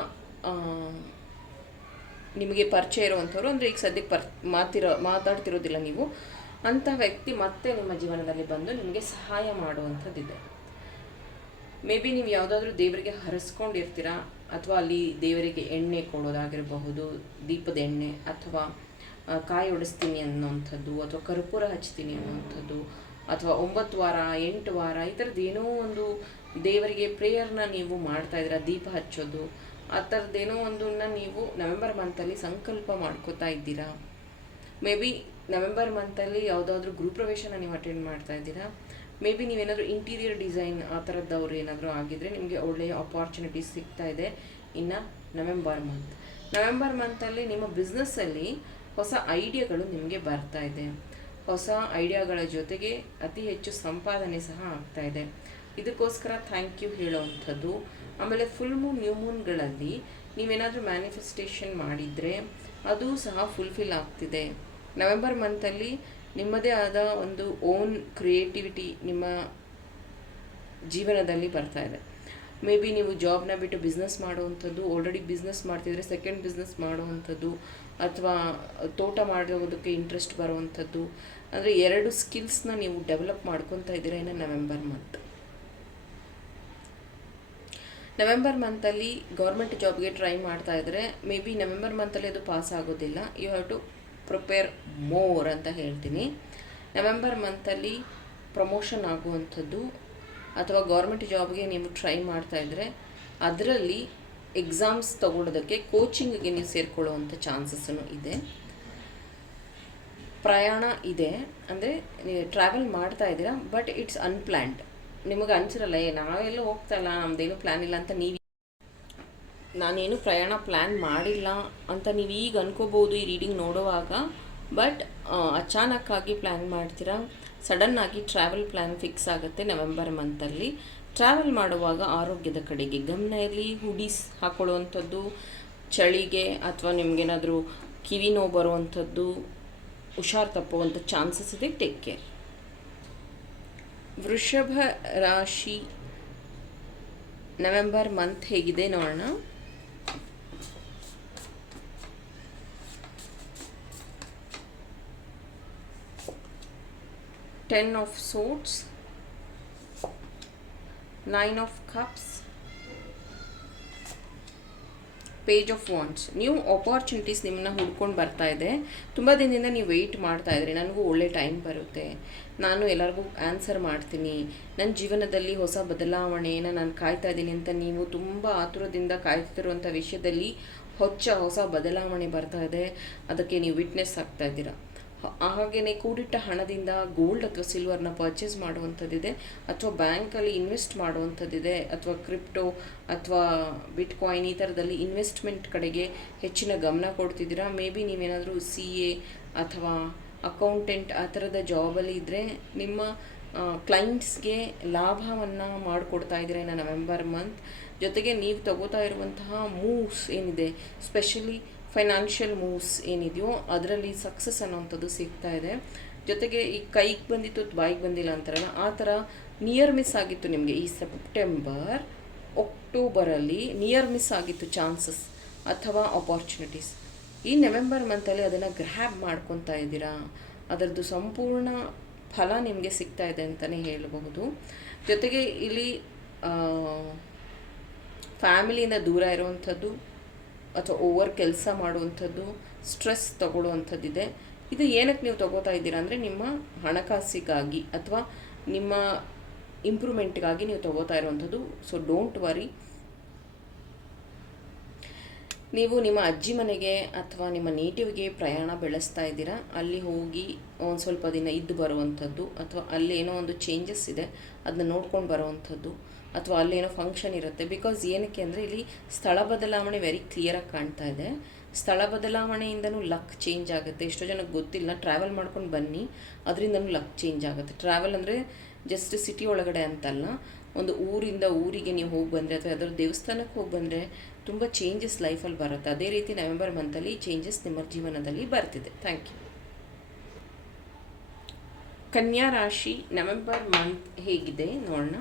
ನಿಮಗೆ ಪರಿಚಯ ಇರುವಂಥವ್ರು, ಅಂದರೆ ಈಗ ಸದ್ಯಕ್ಕೆ ಪರ್, ಮಾತಿರೋ, ಮಾತಾಡ್ತಿರೋದಿಲ್ಲ ನೀವು, ಅಂಥ ವ್ಯಕ್ತಿ ಮತ್ತೆ ನಿಮ್ಮ ಜೀವನದಲ್ಲಿ ಬಂದು ನಿಮಗೆ ಸಹಾಯ ಮಾಡುವಂಥದ್ದಿದೆ. ಮೇ ಬಿ ನೀವು ಯಾವುದಾದ್ರೂ ದೇವರಿಗೆ ಹರಿಸ್ಕೊಂಡಿರ್ತೀರಾ? ಅಥವಾ ಅಲ್ಲಿ ದೇವರಿಗೆ ಎಣ್ಣೆ ಕೊಡೋದಾಗಿರಬಹುದು, ದೀಪದ ಎಣ್ಣೆ ಅಥವಾ ಕಾಯಿ ಒಡಿಸ್ತೀನಿ ಅನ್ನೋವಂಥದ್ದು ಅಥವಾ ಕರ್ಪೂರ ಹಚ್ತೀನಿ ಅನ್ನೋವಂಥದ್ದು ಅಥವಾ ಒಂಬತ್ತು ವಾರ, ಎಂಟು ವಾರ, ಈ ಥರದ್ದು ಏನೋ ಒಂದು ದೇವರಿಗೆ ಪ್ರೇಯರ್ನ ನೀವು ಮಾಡ್ತಾ ಇದ್ದೀರಾ, ದೀಪ ಹಚ್ಚೋದು, ಆ ಥರದ್ದೇನೋ ಒಂದನ್ನ ನೀವು ನವೆಂಬರ್ ಮಂತಲ್ಲಿ ಸಂಕಲ್ಪ ಮಾಡ್ಕೋತಾ ಇದ್ದೀರಾ? ಮೇ ಬಿ ನವೆಂಬರ್ ಮಂತಲ್ಲಿ ಯಾವುದಾದ್ರೂ ಗೃಹಪ್ರವೇಶನ ನೀವು ಅಟೆಂಡ್ ಮಾಡ್ತಾ ಇದ್ದೀರಾ? ಮೇ ಬಿ ನೀವೇನಾದರೂ ಇಂಟೀರಿಯರ್ ಡಿಸೈನ್ ಆ ಥರದ್ದವ್ರು ಏನಾದರೂ ಆಗಿದ್ರೆ ನಿಮಗೆ ಒಳ್ಳೆಯ ಅಪಾರ್ಚುನಿಟೀಸ್ ಸಿಗ್ತಾ ಇದೆ ಇನ್ನು ನವೆಂಬರ್ ಮಂತ್ ನವೆಂಬರ್ ಮಂತಲ್ಲಿ ನಿಮ್ಮ ಬಿಸ್ನೆಸ್ಸಲ್ಲಿ ಹೊಸ ಐಡಿಯಾಗಳು ನಿಮಗೆ ಬರ್ತಾ ಇದೆ. ಹೊಸ ಐಡಿಯಾಗಳ ಜೊತೆಗೆ ಅತಿ ಹೆಚ್ಚು ಸಂಪಾದನೆ ಸಹ ಆಗ್ತಾ ಇದೆ. ಇದಕ್ಕೋಸ್ಕರ ಥ್ಯಾಂಕ್ ಯು ಹೇಳೋವಂಥದ್ದು. ಆಮೇಲೆ ಫುಲ್ ಮೂನ್ ನ್ಯೂ ಮೂನ್ಗಳಲ್ಲಿ ನೀವೇನಾದರೂ ಮ್ಯಾನಿಫೆಸ್ಟೇಷನ್ ಮಾಡಿದರೆ ಅದು ಸಹ ಫುಲ್ಫಿಲ್ ಆಗ್ತಿದೆ. ನವೆಂಬರ್ ಮಂತಲ್ಲಿ ನಿಮ್ಮದೇ ಆದ ಒಂದು ಓನ್ ಕ್ರಿಯೇಟಿವಿಟಿ ನಿಮ್ಮ ಜೀವನದಲ್ಲಿ ಬರ್ತಾ ಇದೆ. ಮೇ ಬಿ ನೀವು ಜಾಬ್ನ ಬಿಟ್ಟು ಬಿಸ್ನೆಸ್ ಮಾಡುವಂಥದ್ದು ಆಲ್ರೆಡಿ ಬಿಸ್ನೆಸ್ ಮಾಡ್ತಿದ್ರೆ ಸೆಕೆಂಡ್ ಬಿಸ್ನೆಸ್ ಮಾಡುವಂಥದ್ದು, ಅಥವಾ ತೋಟ ಮಾಡೋದಕ್ಕೆ ಇಂಟ್ರೆಸ್ಟ್ ಬರುವಂಥದ್ದು, ಅಂದರೆ ಎರಡು ಸ್ಕಿಲ್ಸ್ನ ನೀವು ಡೆವಲಪ್ ಮಾಡ್ಕೊತಾ ಇದ್ದೀರ ಇನ್ನು ನವೆಂಬರ್ ಮಂತ್ ನವೆಂಬರ್ ಮಂತಲ್ಲಿ ಗೌರ್ಮೆಂಟ್ ಜಾಬ್ಗೆ ಟ್ರೈ ಮಾಡ್ತಾ ಇದ್ದರೆ ಮೇ ಬಿ ನವೆಂಬರ್ ಮಂತಲ್ಲಿ ಅದು ಪಾಸ್ ಆಗೋದಿಲ್ಲ. You have to prepare more ಅಂತ ಹೇಳ್ತೀನಿ. ನವೆಂಬರ್ ಮಂತಲ್ಲಿ ಪ್ರಮೋಷನ್ ಆಗುವಂಥದ್ದು ಅಥವಾ ಗೌರ್ಮೆಂಟ್ ಜಾಬ್ಗೆ ನೀವು ಟ್ರೈ ಮಾಡ್ತಾ ಇದ್ದರೆ ಅದರಲ್ಲಿ ಎಕ್ಸಾಮ್ಸ್ ತಗೊಳ್ಳೋದಕ್ಕೆ ಕೋಚಿಂಗ್ಗೆ ನೀವು ಸೇರಿಕೊಳ್ಳುವಂಥ ಚಾನ್ಸಸ್ಸು ಇದೆ. ಪ್ರಯಾಣ ಇದೆ. ಅಂದರೆ ನೀವು ಟ್ರಾವೆಲ್ ಮಾಡ್ತಾ ಇದ್ದೀರಾ ಬಟ್ ಇಟ್ಸ್ ಅನ್ಪ್ಲ್ಯಾನ್ಡ್ ನಿಮಗೆ ಅನ್ಸಿರಲ್ಲ, ಏ, ನಾವೆಲ್ಲೂ ಹೋಗ್ತಾ ಇಲ್ಲ ಪ್ಲ್ಯಾನ್ ಇಲ್ಲ ಅಂತ ನೀವು ನಾನೇನು ಪ್ರಯಾಣ ಪ್ಲ್ಯಾನ್ ಮಾಡಿಲ್ಲ ಅಂತ ನೀವು ಈಗ ಅನ್ಕೋಬೋದು ಈ ರೀಡಿಂಗ್ ನೋಡುವಾಗ. ಬಟ್ ಅಚಾನಕ್ಕಾಗಿ ಪ್ಲ್ಯಾನ್ ಮಾಡ್ತೀರಾ? ಸಡನ್ನಾಗಿ ಟ್ರಾವೆಲ್ ಪ್ಲ್ಯಾನ್ ಫಿಕ್ಸ್ ಆಗುತ್ತೆ ನವೆಂಬರ್ ಮಂತಲ್ಲಿ ಟ್ರಾವೆಲ್ ಮಾಡುವಾಗ ಆರೋಗ್ಯದ ಕಡೆಗೆ ಗಮನ ಇರಲಿ. ಹುಡೀಸ್ ಹಾಕೊಳ್ಳುವಂಥದ್ದು, ಚಳಿಗೆ ಅಥವಾ ನಿಮಗೇನಾದರೂ ಕಿವಿ ನೋವು ಬರುವಂಥದ್ದು, ಹುಷಾರು ತಪ್ಪುವಂಥ ಚಾನ್ಸಸ್ ಇದೆ ಟೇಕ್ ಕೇರ್ ವೃಷಭ ರಾಶಿ ನವೆಂಬರ್ ಮಂತ್ ಹೇಗಿದೆ ನೋಡೋಣ. Ten of swords nine of cups page of wands new opportunities ನಿಮ್ಮನ್ನ ಹುಡ್ಕೊಂಡು ಬರ್ತಾ ಇದೆ. ತುಂಬ ದಿನದಿಂದ ನೀವು ವೆಯ್ಟ್ ಮಾಡ್ತಾ ಇದ್ರಿ. ನನಗೂ ಒಳ್ಳೆ ಟೈಮ್ ಬರುತ್ತೆ. ನಾನು ಎಲ್ಲರಿಗೂ ಆನ್ಸರ್ ಮಾಡ್ತೀನಿ. ನನ್ನ ಜೀವನದಲ್ಲಿ ಹೊಸ ಬದಲಾವಣೆಯನ್ನು ನಾನು ಕಾಯ್ತಾ ಇದ್ದೀನಿ ಅಂತ ನೀವು ತುಂಬ ಆತುರದಿಂದ ಕಾಯ್ತಿರುವಂಥ ವಿಷಯದಲ್ಲಿ ಹೊಚ್ಚ ಹೊಸ ಬದಲಾವಣೆ ಬರ್ತಾ ಇದೆ. ಅದಕ್ಕೆ ನೀವು ವಿಟ್ನೆಸ್ ಆಗ್ತಾ ಇದ್ದೀರಾ. ಹಾಗೆಯೇ ಕೂಡಿಟ್ಟ ಹಣದಿಂದ ಗೋಲ್ಡ್ ಅಥವಾ ಸಿಲ್ವರ್ನ ಪರ್ಚೇಸ್ ಮಾಡುವಂಥದ್ದಿದೆ, ಅಥವಾ ಬ್ಯಾಂಕಲ್ಲಿ ಇನ್ವೆಸ್ಟ್ ಮಾಡುವಂಥದ್ದಿದೆ, ಅಥವಾ ಕ್ರಿಪ್ಟೋ ಅಥವಾ ಬಿಟ್ ಕಾಯಿನ್ ಈ ಥರದಲ್ಲಿ ಇನ್ವೆಸ್ಟ್ಮೆಂಟ್ ಕಡೆಗೆ ಹೆಚ್ಚಿನ ಗಮನ ಕೊಡ್ತಿದ್ದೀರಾ? ಮೇ ಬಿ ನೀವೇನಾದರೂ ಸಿ ಎ ಅಥವಾ ಅಕೌಂಟೆಂಟ್ ಆ ಥರದ ಜಾಬಲ್ಲಿ ಇದ್ದರೆ ನಿಮ್ಮ ಕ್ಲೈಂಟ್ಸ್ಗೆ ಲಾಭವನ್ನು ಮಾಡಿಕೊಡ್ತಾ ಇದ್ದೀರ ಇನ್ನು ನವೆಂಬರ್ ಮಂತ್ ಜೊತೆಗೆ ನೀವು ತಗೋತಾ ಇರುವಂತಹ ಮೂವ್ಸ್ ಏನಿದೆ ಸ್ಪೆಷಲಿ ಫೈನಾನ್ಷಿಯಲ್ ಮೂವ್ಸ್ ಏನಿದೆಯೋ ಅದರಲ್ಲಿ ಸಕ್ಸಸ್ ಅನ್ನೋವಂಥದ್ದು ಸಿಗ್ತಾ ಇದೆ. ಜೊತೆಗೆ ಈ ಕೈಗೆ ಬಂದಿತ್ತು ಬಾಯಿಗೆ ಬಂದಿಲ್ಲ ಅಂತಾರಲ್ಲ, ಆ ಥರ ನಿಯರ್ ಮಿಸ್ ಆಗಿತ್ತು ನಿಮಗೆ ಈ ಸೆಪ್ಟೆಂಬರ್ ಅಕ್ಟೋಬರಲ್ಲಿ ನಿಯರ್ ಮಿಸ್ ಆಗಿತ್ತು ಚಾನ್ಸಸ್ ಅಥವಾ ಅಪಾರ್ಚುನಿಟೀಸ್ ಈ ನವೆಂಬರ್ ಮಂತಲ್ಲಿ ಅದನ್ನು ಗ್ರ್ಯಾಬ್ ಮಾಡ್ಕೊತಾ ಇದ್ದೀರಾ? ಅದರದ್ದು ಸಂಪೂರ್ಣ ಫಲ ನಿಮಗೆ ಸಿಗ್ತಾ ಇದೆ ಅಂತಲೇ ಹೇಳಬಹುದು. ಜೊತೆಗೆ ಇಲ್ಲಿ ಫ್ಯಾಮಿಲಿಯಿಂದ ದೂರ ಇರುವಂಥದ್ದು ಅಥವಾ ಓವರ್ ಕೆಲಸ ಮಾಡುವಂಥದ್ದು ಸ್ಟ್ರೆಸ್ ತಗೊಳ್ಳುವಂಥದ್ದಿದೆ. ಇದು ಏನಕ್ಕೆ ನೀವು ತಗೋತಾ ಇದ್ದೀರಾ ಅಂದರೆ ನಿಮ್ಮ ಹಣಕಾಸಿಗಾಗಿ ಅಥವಾ ನಿಮ್ಮ ಇಂಪ್ರೂವ್ಮೆಂಟ್ಗಾಗಿ ನೀವು ತಗೋತಾ ಇರುವಂಥದ್ದು. ಸೊ ಡೋಂಟ್ ವರಿ ನೀವು ನಿಮ್ಮ ಅಜ್ಜಿ ಮನೆಗೆ ಅಥವಾ ನಿಮ್ಮ ನೇಟಿವ್ಗೆ ಪ್ರಯಾಣ ಬೆಳೆಸ್ತಾ ಇದ್ದೀರಾ. ಅಲ್ಲಿ ಹೋಗಿ ಒಂದು ಸ್ವಲ್ಪ ದಿನ ಇದ್ದು ಬರುವಂಥದ್ದು ಅಥವಾ ಅಲ್ಲೇನೋ ಒಂದು ಚೇಂಜಸ್ ಇದೆ, ಅದನ್ನ ನೋಡ್ಕೊಂಡು ಬರುವಂಥದ್ದು. ಅಥವಾ ಅಲ್ಲೇನೋ ಫಂಕ್ಷನ್ ಇರುತ್ತೆ. ಬಿಕಾಸ್ ಏನಕ್ಕೆ ಅಂದರೆ ಇಲ್ಲಿ ಸ್ಥಳ ಬದಲಾವಣೆ ವೆರಿ ಕ್ಲಿಯರಾಗಿ ಕಾಣ್ತಾ ಇದೆ. ಸ್ಥಳ ಬದಲಾವಣೆಯಿಂದನೂ ಲಕ್ ಚೇಂಜ್ ಆಗುತ್ತೆ. ಎಷ್ಟೋ ಜನಕ್ಕೆ ಗೊತ್ತಿಲ್ಲ. ಟ್ರಾವೆಲ್ ಮಾಡ್ಕೊಂಡು ಬನ್ನಿ, ಅದರಿಂದನೂ ಲಕ್ ಚೇಂಜ್ ಆಗುತ್ತೆ. ಟ್ರಾವೆಲ್ ಅಂದರೆ ಜಸ್ಟ್ ಸಿಟಿ ಒಳಗಡೆ ಅಂತಲ್ಲ. ಒಂದು ಊರಿಂದ ಊರಿಗೆ ನೀವು ಹೋಗಿ ಬಂದರೆ ಅಥವಾ ಯಾವ್ದಾದ್ರು ದೇವಸ್ಥಾನಕ್ಕೆ ಹೋಗಿ ಬಂದರೆ ತುಂಬ ಚೇಂಜಸ್ ಲೈಫಲ್ಲಿ ಬರುತ್ತೆ. ಅದೇ ರೀತಿ ನವೆಂಬರ್ ಮಂತಲ್ಲಿ ಚೇಂಜಸ್ ನಿಮ್ಮ ಜೀವನದಲ್ಲಿ ಬರ್ತಿದೆ. ಥ್ಯಾಂಕ್ ಯು ಕನ್ಯಾ ರಾಶಿ ನವೆಂಬರ್ ಮಂತ್ ಹೇಗಿದೆ ನೋಡೋಣ.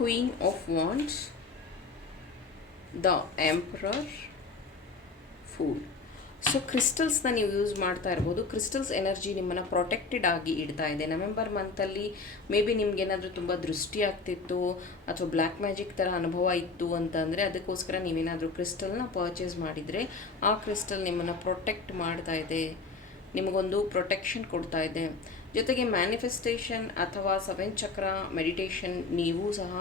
Queen of wands the emperor fool so ಕ್ರಿಸ್ಟಲ್ಸ್ನ ನೀವು ಯೂಸ್ ಮಾಡ್ತಾ ಇರ್ಬೋದು. ಕ್ರಿಸ್ಟಲ್ಸ್ ಎನರ್ಜಿ ನಿಮ್ಮನ್ನು ಪ್ರೊಟೆಕ್ಟೆಡ್ ಆಗಿ ಇಡ್ತಾ ಇದೆ. ನವೆಂಬರ್ ಮಂತಲ್ಲಿ ಮೇ ಬಿ ನಿಮ್ಗೇನಾದರೂ ತುಂಬ ದೃಷ್ಟಿ ಆಗ್ತಿತ್ತು, ಅಥವಾ ಬ್ಲ್ಯಾಕ್ ಮ್ಯಾಜಿಕ್ ಥರ ಅನುಭವ ಇತ್ತು ಅಂತಂದರೆ ಅದಕ್ಕೋಸ್ಕರ ನೀವೇನಾದರೂ ಕ್ರಿಸ್ಟಲ್ನ ಪರ್ಚೇಸ್ ಮಾಡಿದರೆ ಆ ಕ್ರಿಸ್ಟಲ್ ನಿಮ್ಮನ್ನು ಪ್ರೊಟೆಕ್ಟ್ ಮಾಡ್ತಾ ಇದೆ. ನಿಮಗೊಂದು ಪ್ರೊಟೆಕ್ಷನ್ ಕೊಡ್ತಾ ಇದೆ. ಜೊತೆಗೆ ಮ್ಯಾನಿಫೆಸ್ಟೇಷನ್ ಅಥವಾ ಸೆವೆನ್ ಚಕ್ರ ಮೆಡಿಟೇಷನ್ ನೀವು ಸಹ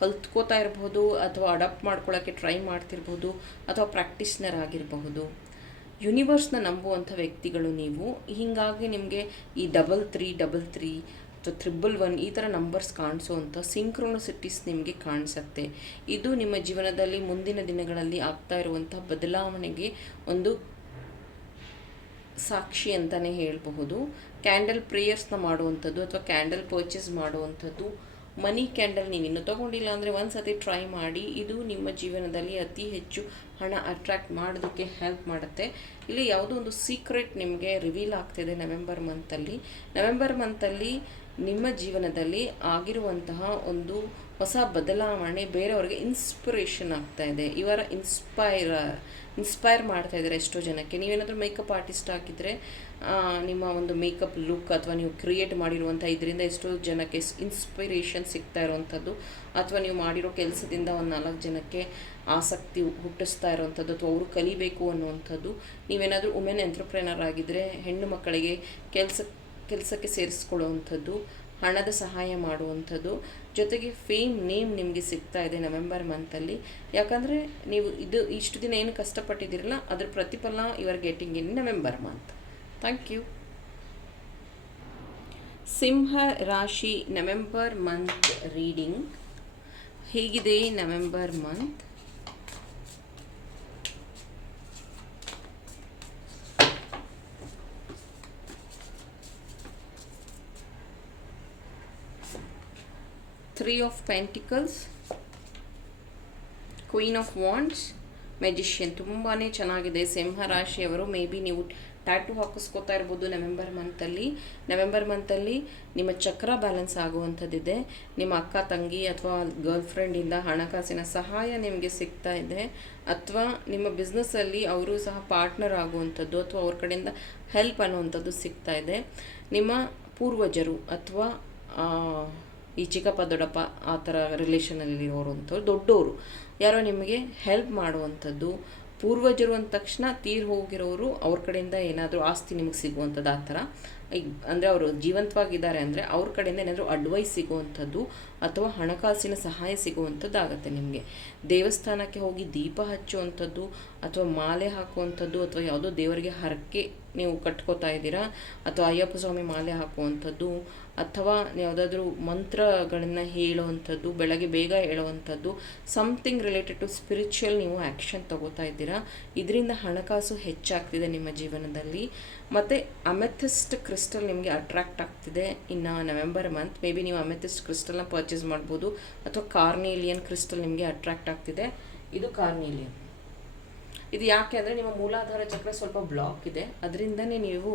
ಕಲ್ತ್ಕೋತಾ ಇರಬಹುದು ಅಥವಾ ಅಡಾಪ್ಟ್ ಮಾಡ್ಕೊಳ್ಳೋಕ್ಕೆ ಟ್ರೈ ಮಾಡ್ತಿರ್ಬೋದು ಅಥವಾ ಪ್ರಾಕ್ಟೀಸ್ನರ್ ಆಗಿರಬಹುದು. ಯೂನಿವರ್ಸ್ನ ನಂಬುವಂಥ ವ್ಯಕ್ತಿಗಳು ನೀವು. ಹೀಗಾಗಿ ನಿಮಗೆ ಈ ಡಬಲ್ ತ್ರೀ ಡಬಲ್ ತ್ರೀ ಅಥವಾ ತ್ರಿಬಲ್ ಒನ್ ಈ ಥರ ನಂಬರ್ಸ್ ಕಾಣಿಸೋವಂಥ ಸಿಂಕ್ರೋನಸಿಟೀಸ್ ನಿಮಗೆ ಕಾಣಿಸುತ್ತೆ. ಇದು ನಿಮ್ಮ ಜೀವನದಲ್ಲಿ ಮುಂದಿನ ದಿನಗಳಲ್ಲಿ ಆಗ್ತಾ ಇರುವಂಥ ಬದಲಾವಣೆಗೆ ಒಂದು ಸಾಕ್ಷಿ ಅಂತಲೇ ಹೇಳಬಹುದು. ಕ್ಯಾಂಡಲ್ ಪ್ರೇಯರ್ಸ್ನ ಮಾಡುವಂಥದ್ದು ಅಥವಾ ಕ್ಯಾಂಡಲ್ ಪರ್ಚೇಸ್ ಮಾಡುವಂಥದ್ದು ಮನಿ ಕ್ಯಾಂಡಲ್ ನೀವು ಇನ್ನೂ ತೊಗೊಂಡಿಲ್ಲ ಅಂದರೆ ಒಂದು ಸತಿ ಟ್ರೈ ಮಾಡಿ, ಇದು ನಿಮ್ಮ ಜೀವನದಲ್ಲಿ ಅತಿ ಹೆಚ್ಚು ಹಣ ಅಟ್ರ್ಯಾಕ್ಟ್ ಮಾಡೋದಕ್ಕೆ ಹೆಲ್ಪ್ ಮಾಡುತ್ತೆ. ಇಲ್ಲಿ ಯಾವುದೋ ಒಂದು ಸೀಕ್ರೆಟ್ ನಿಮಗೆ ರಿವೀಲ್ ಆಗ್ತಿದೆ ನವೆಂಬರ್ ಮಂತಲ್ಲಿ ನವೆಂಬರ್ ಮಂತಲ್ಲಿ ನಿಮ್ಮ ಜೀವನದಲ್ಲಿ ಆಗಿರುವಂತಹ ಒಂದು ಹೊಸ ಬದಲಾವಣೆ ಬೇರೆಯವರಿಗೆ ಇನ್ಸ್ಪಿರೇಷನ್ ಆಗ್ತಾ ಇದೆ. ಇವರ ಇನ್ಸ್ಪೈರ್ ಇನ್ಸ್ಪೈರ್ ಮಾಡ್ತಾ ಇದ್ದಾರೆ ಎಷ್ಟೋ ಜನಕ್ಕೆ. ನೀವೇನಾದರೂ ಮೇಕಪ್ ಆರ್ಟಿಸ್ಟ್ ಆಗಿದ್ದರೆ ನಿಮ್ಮ ಒಂದು ಮೇಕಪ್ ಲುಕ್ ಅಥವಾ ನೀವು ಕ್ರಿಯೇಟ್ ಮಾಡಿರುವಂಥ ಇದರಿಂದ ಎಷ್ಟೋ ಜನಕ್ಕೆ ಇನ್ಸ್ಪಿರೇಷನ್ ಸಿಗ್ತಾ ಇರುವಂಥದ್ದು. ಅಥವಾ ನೀವು ಮಾಡಿರೋ ಕೆಲಸದಿಂದ ಒಂದು ನಾಲ್ಕು ಜನಕ್ಕೆ ಆಸಕ್ತಿ ಹುಟ್ಟಿಸ್ತಾ ಇರುವಂಥದ್ದು ಅಥವಾ ಅವರು ಕಲಿಬೇಕು ಅನ್ನುವಂಥದ್ದು. ನೀವೇನಾದರೂ ವುಮೆನ್ ಎಂಟ್ರಪ್ರೆನರ್ ಆಗಿದ್ದರೆ ಹೆಣ್ಣು ಮಕ್ಕಳಿಗೆ ಕೆಲಸ, ಕೆಲಸಕ್ಕೆ ಸೇರಿಸ್ಕೊಳ್ಳುವಂಥದ್ದು. ಹಣದ ಸಹಾಯ ಮಾಡುವಂಥದ್ದು. ಜೊತೆಗೆ ಫೇಮ್ ನೇಮ್ ನಿಮಗೆ ಸಿಗ್ತಾ ಇದೆ ನವೆಂಬರ್ ಮಂತಲ್ಲಿ ಯಾಕಂದರೆ ನೀವು ಇದು ಇಷ್ಟು ದಿನ ಏನು ಕಷ್ಟಪಟ್ಟಿದ್ದೀರಲ್ಲ, ಅದ್ರ ಪ್ರತಿಫಲ your getting in November month thank you ಸಿಂಹ ರಾಶಿ ನವೆಂಬರ್ ಮಂತ್ ರೀಡಿಂಗ್ ಹೇಗಿದೆ November month three of pentacles queen of wands magician ತುಂಬಾ ಚೆನ್ನಾಗಿದೆ. ಸಿಂಹ ರಾಶಿಯವರು. ಮೇ ಬಿ ನೀವು ಟ್ಯಾಟು ಹಾಕಿಸ್ಕೋತಾ ಇರ್ಬೋದು ನವೆಂಬರ್ ಮಂತಲ್ಲಿ ನವೆಂಬರ್ ಮಂತಲ್ಲಿ ನಿಮ್ಮ ಚಕ್ರ ಬ್ಯಾಲೆನ್ಸ್ ಆಗುವಂಥದ್ದಿದೆ. ನಿಮ್ಮ ಅಕ್ಕ, ತಂಗಿ ಅಥವಾ ಗರ್ಲ್ ಫ್ರೆಂಡಿಂದ ಹಣಕಾಸಿನ ಸಹಾಯ ನಿಮಗೆ ಸಿಗ್ತಾ ಇದೆ. ಅಥವಾ ನಿಮ್ಮ ಬಿಸ್ನೆಸ್ಸಲ್ಲಿ ಅವರು ಸಹ ಪಾರ್ಟ್ನರ್ ಆಗುವಂಥದ್ದು ಅಥವಾ ಅವ್ರ ಕಡೆಯಿಂದ ಹೆಲ್ಪ್ ಅನ್ನುವಂಥದ್ದು ಸಿಗ್ತಾ ಇದೆ. ನಿಮ್ಮ ಪೂರ್ವಜರು ಅಥವಾ ಈ ಚಿಕ್ಕಪ್ಪ, ದೊಡ್ಡಪ್ಪ ಆ ಥರ ರಿಲೇಷನಲ್ಲಿರೋರು ಅಂಥವ್ರು ದೊಡ್ಡವರು ಯಾರೋ ನಿಮಗೆ ಹೆಲ್ಪ್ ಮಾಡುವಂಥದ್ದು, ಪೂರ್ವಜರು ಅಂದ ತಕ್ಷಣ ತೀರ್ ಹೋಗಿರೋರು, ಅವ್ರ ಕಡೆಯಿಂದ ಏನಾದರೂ ಆಸ್ತಿ ನಿಮಗೆ ಸಿಗುವಂಥದ್ದು ಆ ಥರ. ಈಗ ಅಂದರೆ ಅವರು ಜೀವಂತವಾಗಿದ್ದಾರೆ ಅಂದರೆ ಅವ್ರ ಕಡೆಯಿಂದ ಏನಾದರೂ ಅಡ್ವೈಸ್ ಸಿಗುವಂಥದ್ದು ಅಥವಾ ಹಣಕಾಸಿನ ಸಹಾಯ ಸಿಗುವಂಥದ್ದಾಗತ್ತೆ ನಿಮಗೆ. ದೇವಸ್ಥಾನಕ್ಕೆ ಹೋಗಿ ದೀಪ ಹಚ್ಚುವಂಥದ್ದು ಅಥವಾ ಮಾಲೆ ಹಾಕುವಂಥದ್ದು ಅಥವಾ ಯಾವುದೋ ದೇವರಿಗೆ ಹರಕೆ ನೀವು ಕಟ್ಕೋತಾ ಇದ್ದೀರಾ ಅಥವಾ ಅಯ್ಯಪ್ಪ ಸ್ವಾಮಿ ಮಾಲೆ ಹಾಕುವಂಥದ್ದು ಅಥವಾ ಯಾವುದಾದ್ರೂ ಮಂತ್ರಗಳನ್ನು ಹೇಳುವಂಥದ್ದು, ಬೆಳಗ್ಗೆ ಬೇಗ ಹೇಳುವಂಥದ್ದು ಸಮಥಿಂಗ್ ರಿಲೇಟೆಡ್ ಟು ಸ್ಪಿರಿಚುವಲ್ ನೀವು ಆ್ಯಕ್ಷನ್ ತಗೋತಾ ಇದ್ದೀರಾ. ಇದರಿಂದ ಹಣಕಾಸು ಹೆಚ್ಚಾಗ್ತಿದೆ ನಿಮ್ಮ ಜೀವನದಲ್ಲಿ. ಮತ್ತು ಅಮೆಥಿಸ್ಟ್ ಕ್ರಿಸ್ಟಲ್ ನಿಮಗೆ ಅಟ್ರಾಕ್ಟ್ ಆಗ್ತಿದೆ ಇನ್ನು ನವೆಂಬರ್ ಮಂತ್ ಮೇ ಬಿ ನೀವು ಅಮೆಥಿಸ್ಟ್ ಕ್ರಿಸ್ಟಲ್ನ ಪರ್ಚೇಸ್ ಮಾಡ್ಬೋದು. ಅಥವಾ ಕಾರ್ನೀಲಿಯನ್ ಕ್ರಿಸ್ಟಲ್ ನಿಮಗೆ ಅಟ್ರಾಕ್ಟ್ ಆಗ್ತಿದೆ. ಇದು ಕಾರ್ನೀಲಿಯನ್. ಇದು ಯಾಕೆ ಅಂದರೆ ನಿಮ್ಮ ಮೂಲಾಧಾರ ಚಕ್ರ ಸ್ವಲ್ಪ ಬ್ಲಾಕ್ ಇದೆ. ಅದರಿಂದನೇ ನೀವು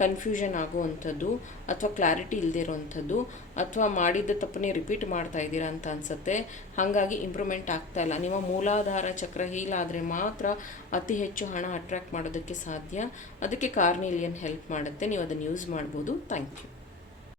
ಕನ್ಫ್ಯೂಷನ್ ಆಗುವಂಥದ್ದು ಅಥವಾ ಕ್ಲಾರಿಟಿ ಇಲ್ಲದೇ ಇರೋವಂಥದ್ದು ಅಥವಾ ಮಾಡಿದ್ದ ತಪ್ಪನ್ನೇ ರಿಪೀಟ್ ಮಾಡ್ತಾ ಇದ್ದೀರಾ ಅಂತ ಅನಿಸುತ್ತೆ. ಹಾಗಾಗಿ ಇಂಪ್ರೂವ್ಮೆಂಟ್ ಆಗ್ತಾ ಇಲ್ಲ. ನಿಮ್ಮ ಮೂಲಾಧಾರ ಚಕ್ರ ಹೀಲ್ ಆದರೆ ಮಾತ್ರ ಅತಿ ಹೆಚ್ಚು ಹಣ ಅಟ್ರಾಕ್ಟ್ ಮಾಡೋದಕ್ಕೆ ಸಾಧ್ಯ. ಅದಕ್ಕೆ ಕಾರ್ನಿಲಿಯನ್ ಹೆಲ್ಪ್ ಮಾಡುತ್ತೆ. ನೀವು ಅದನ್ನು ಯೂಸ್ ಮಾಡ್ಬೋದು. Thank you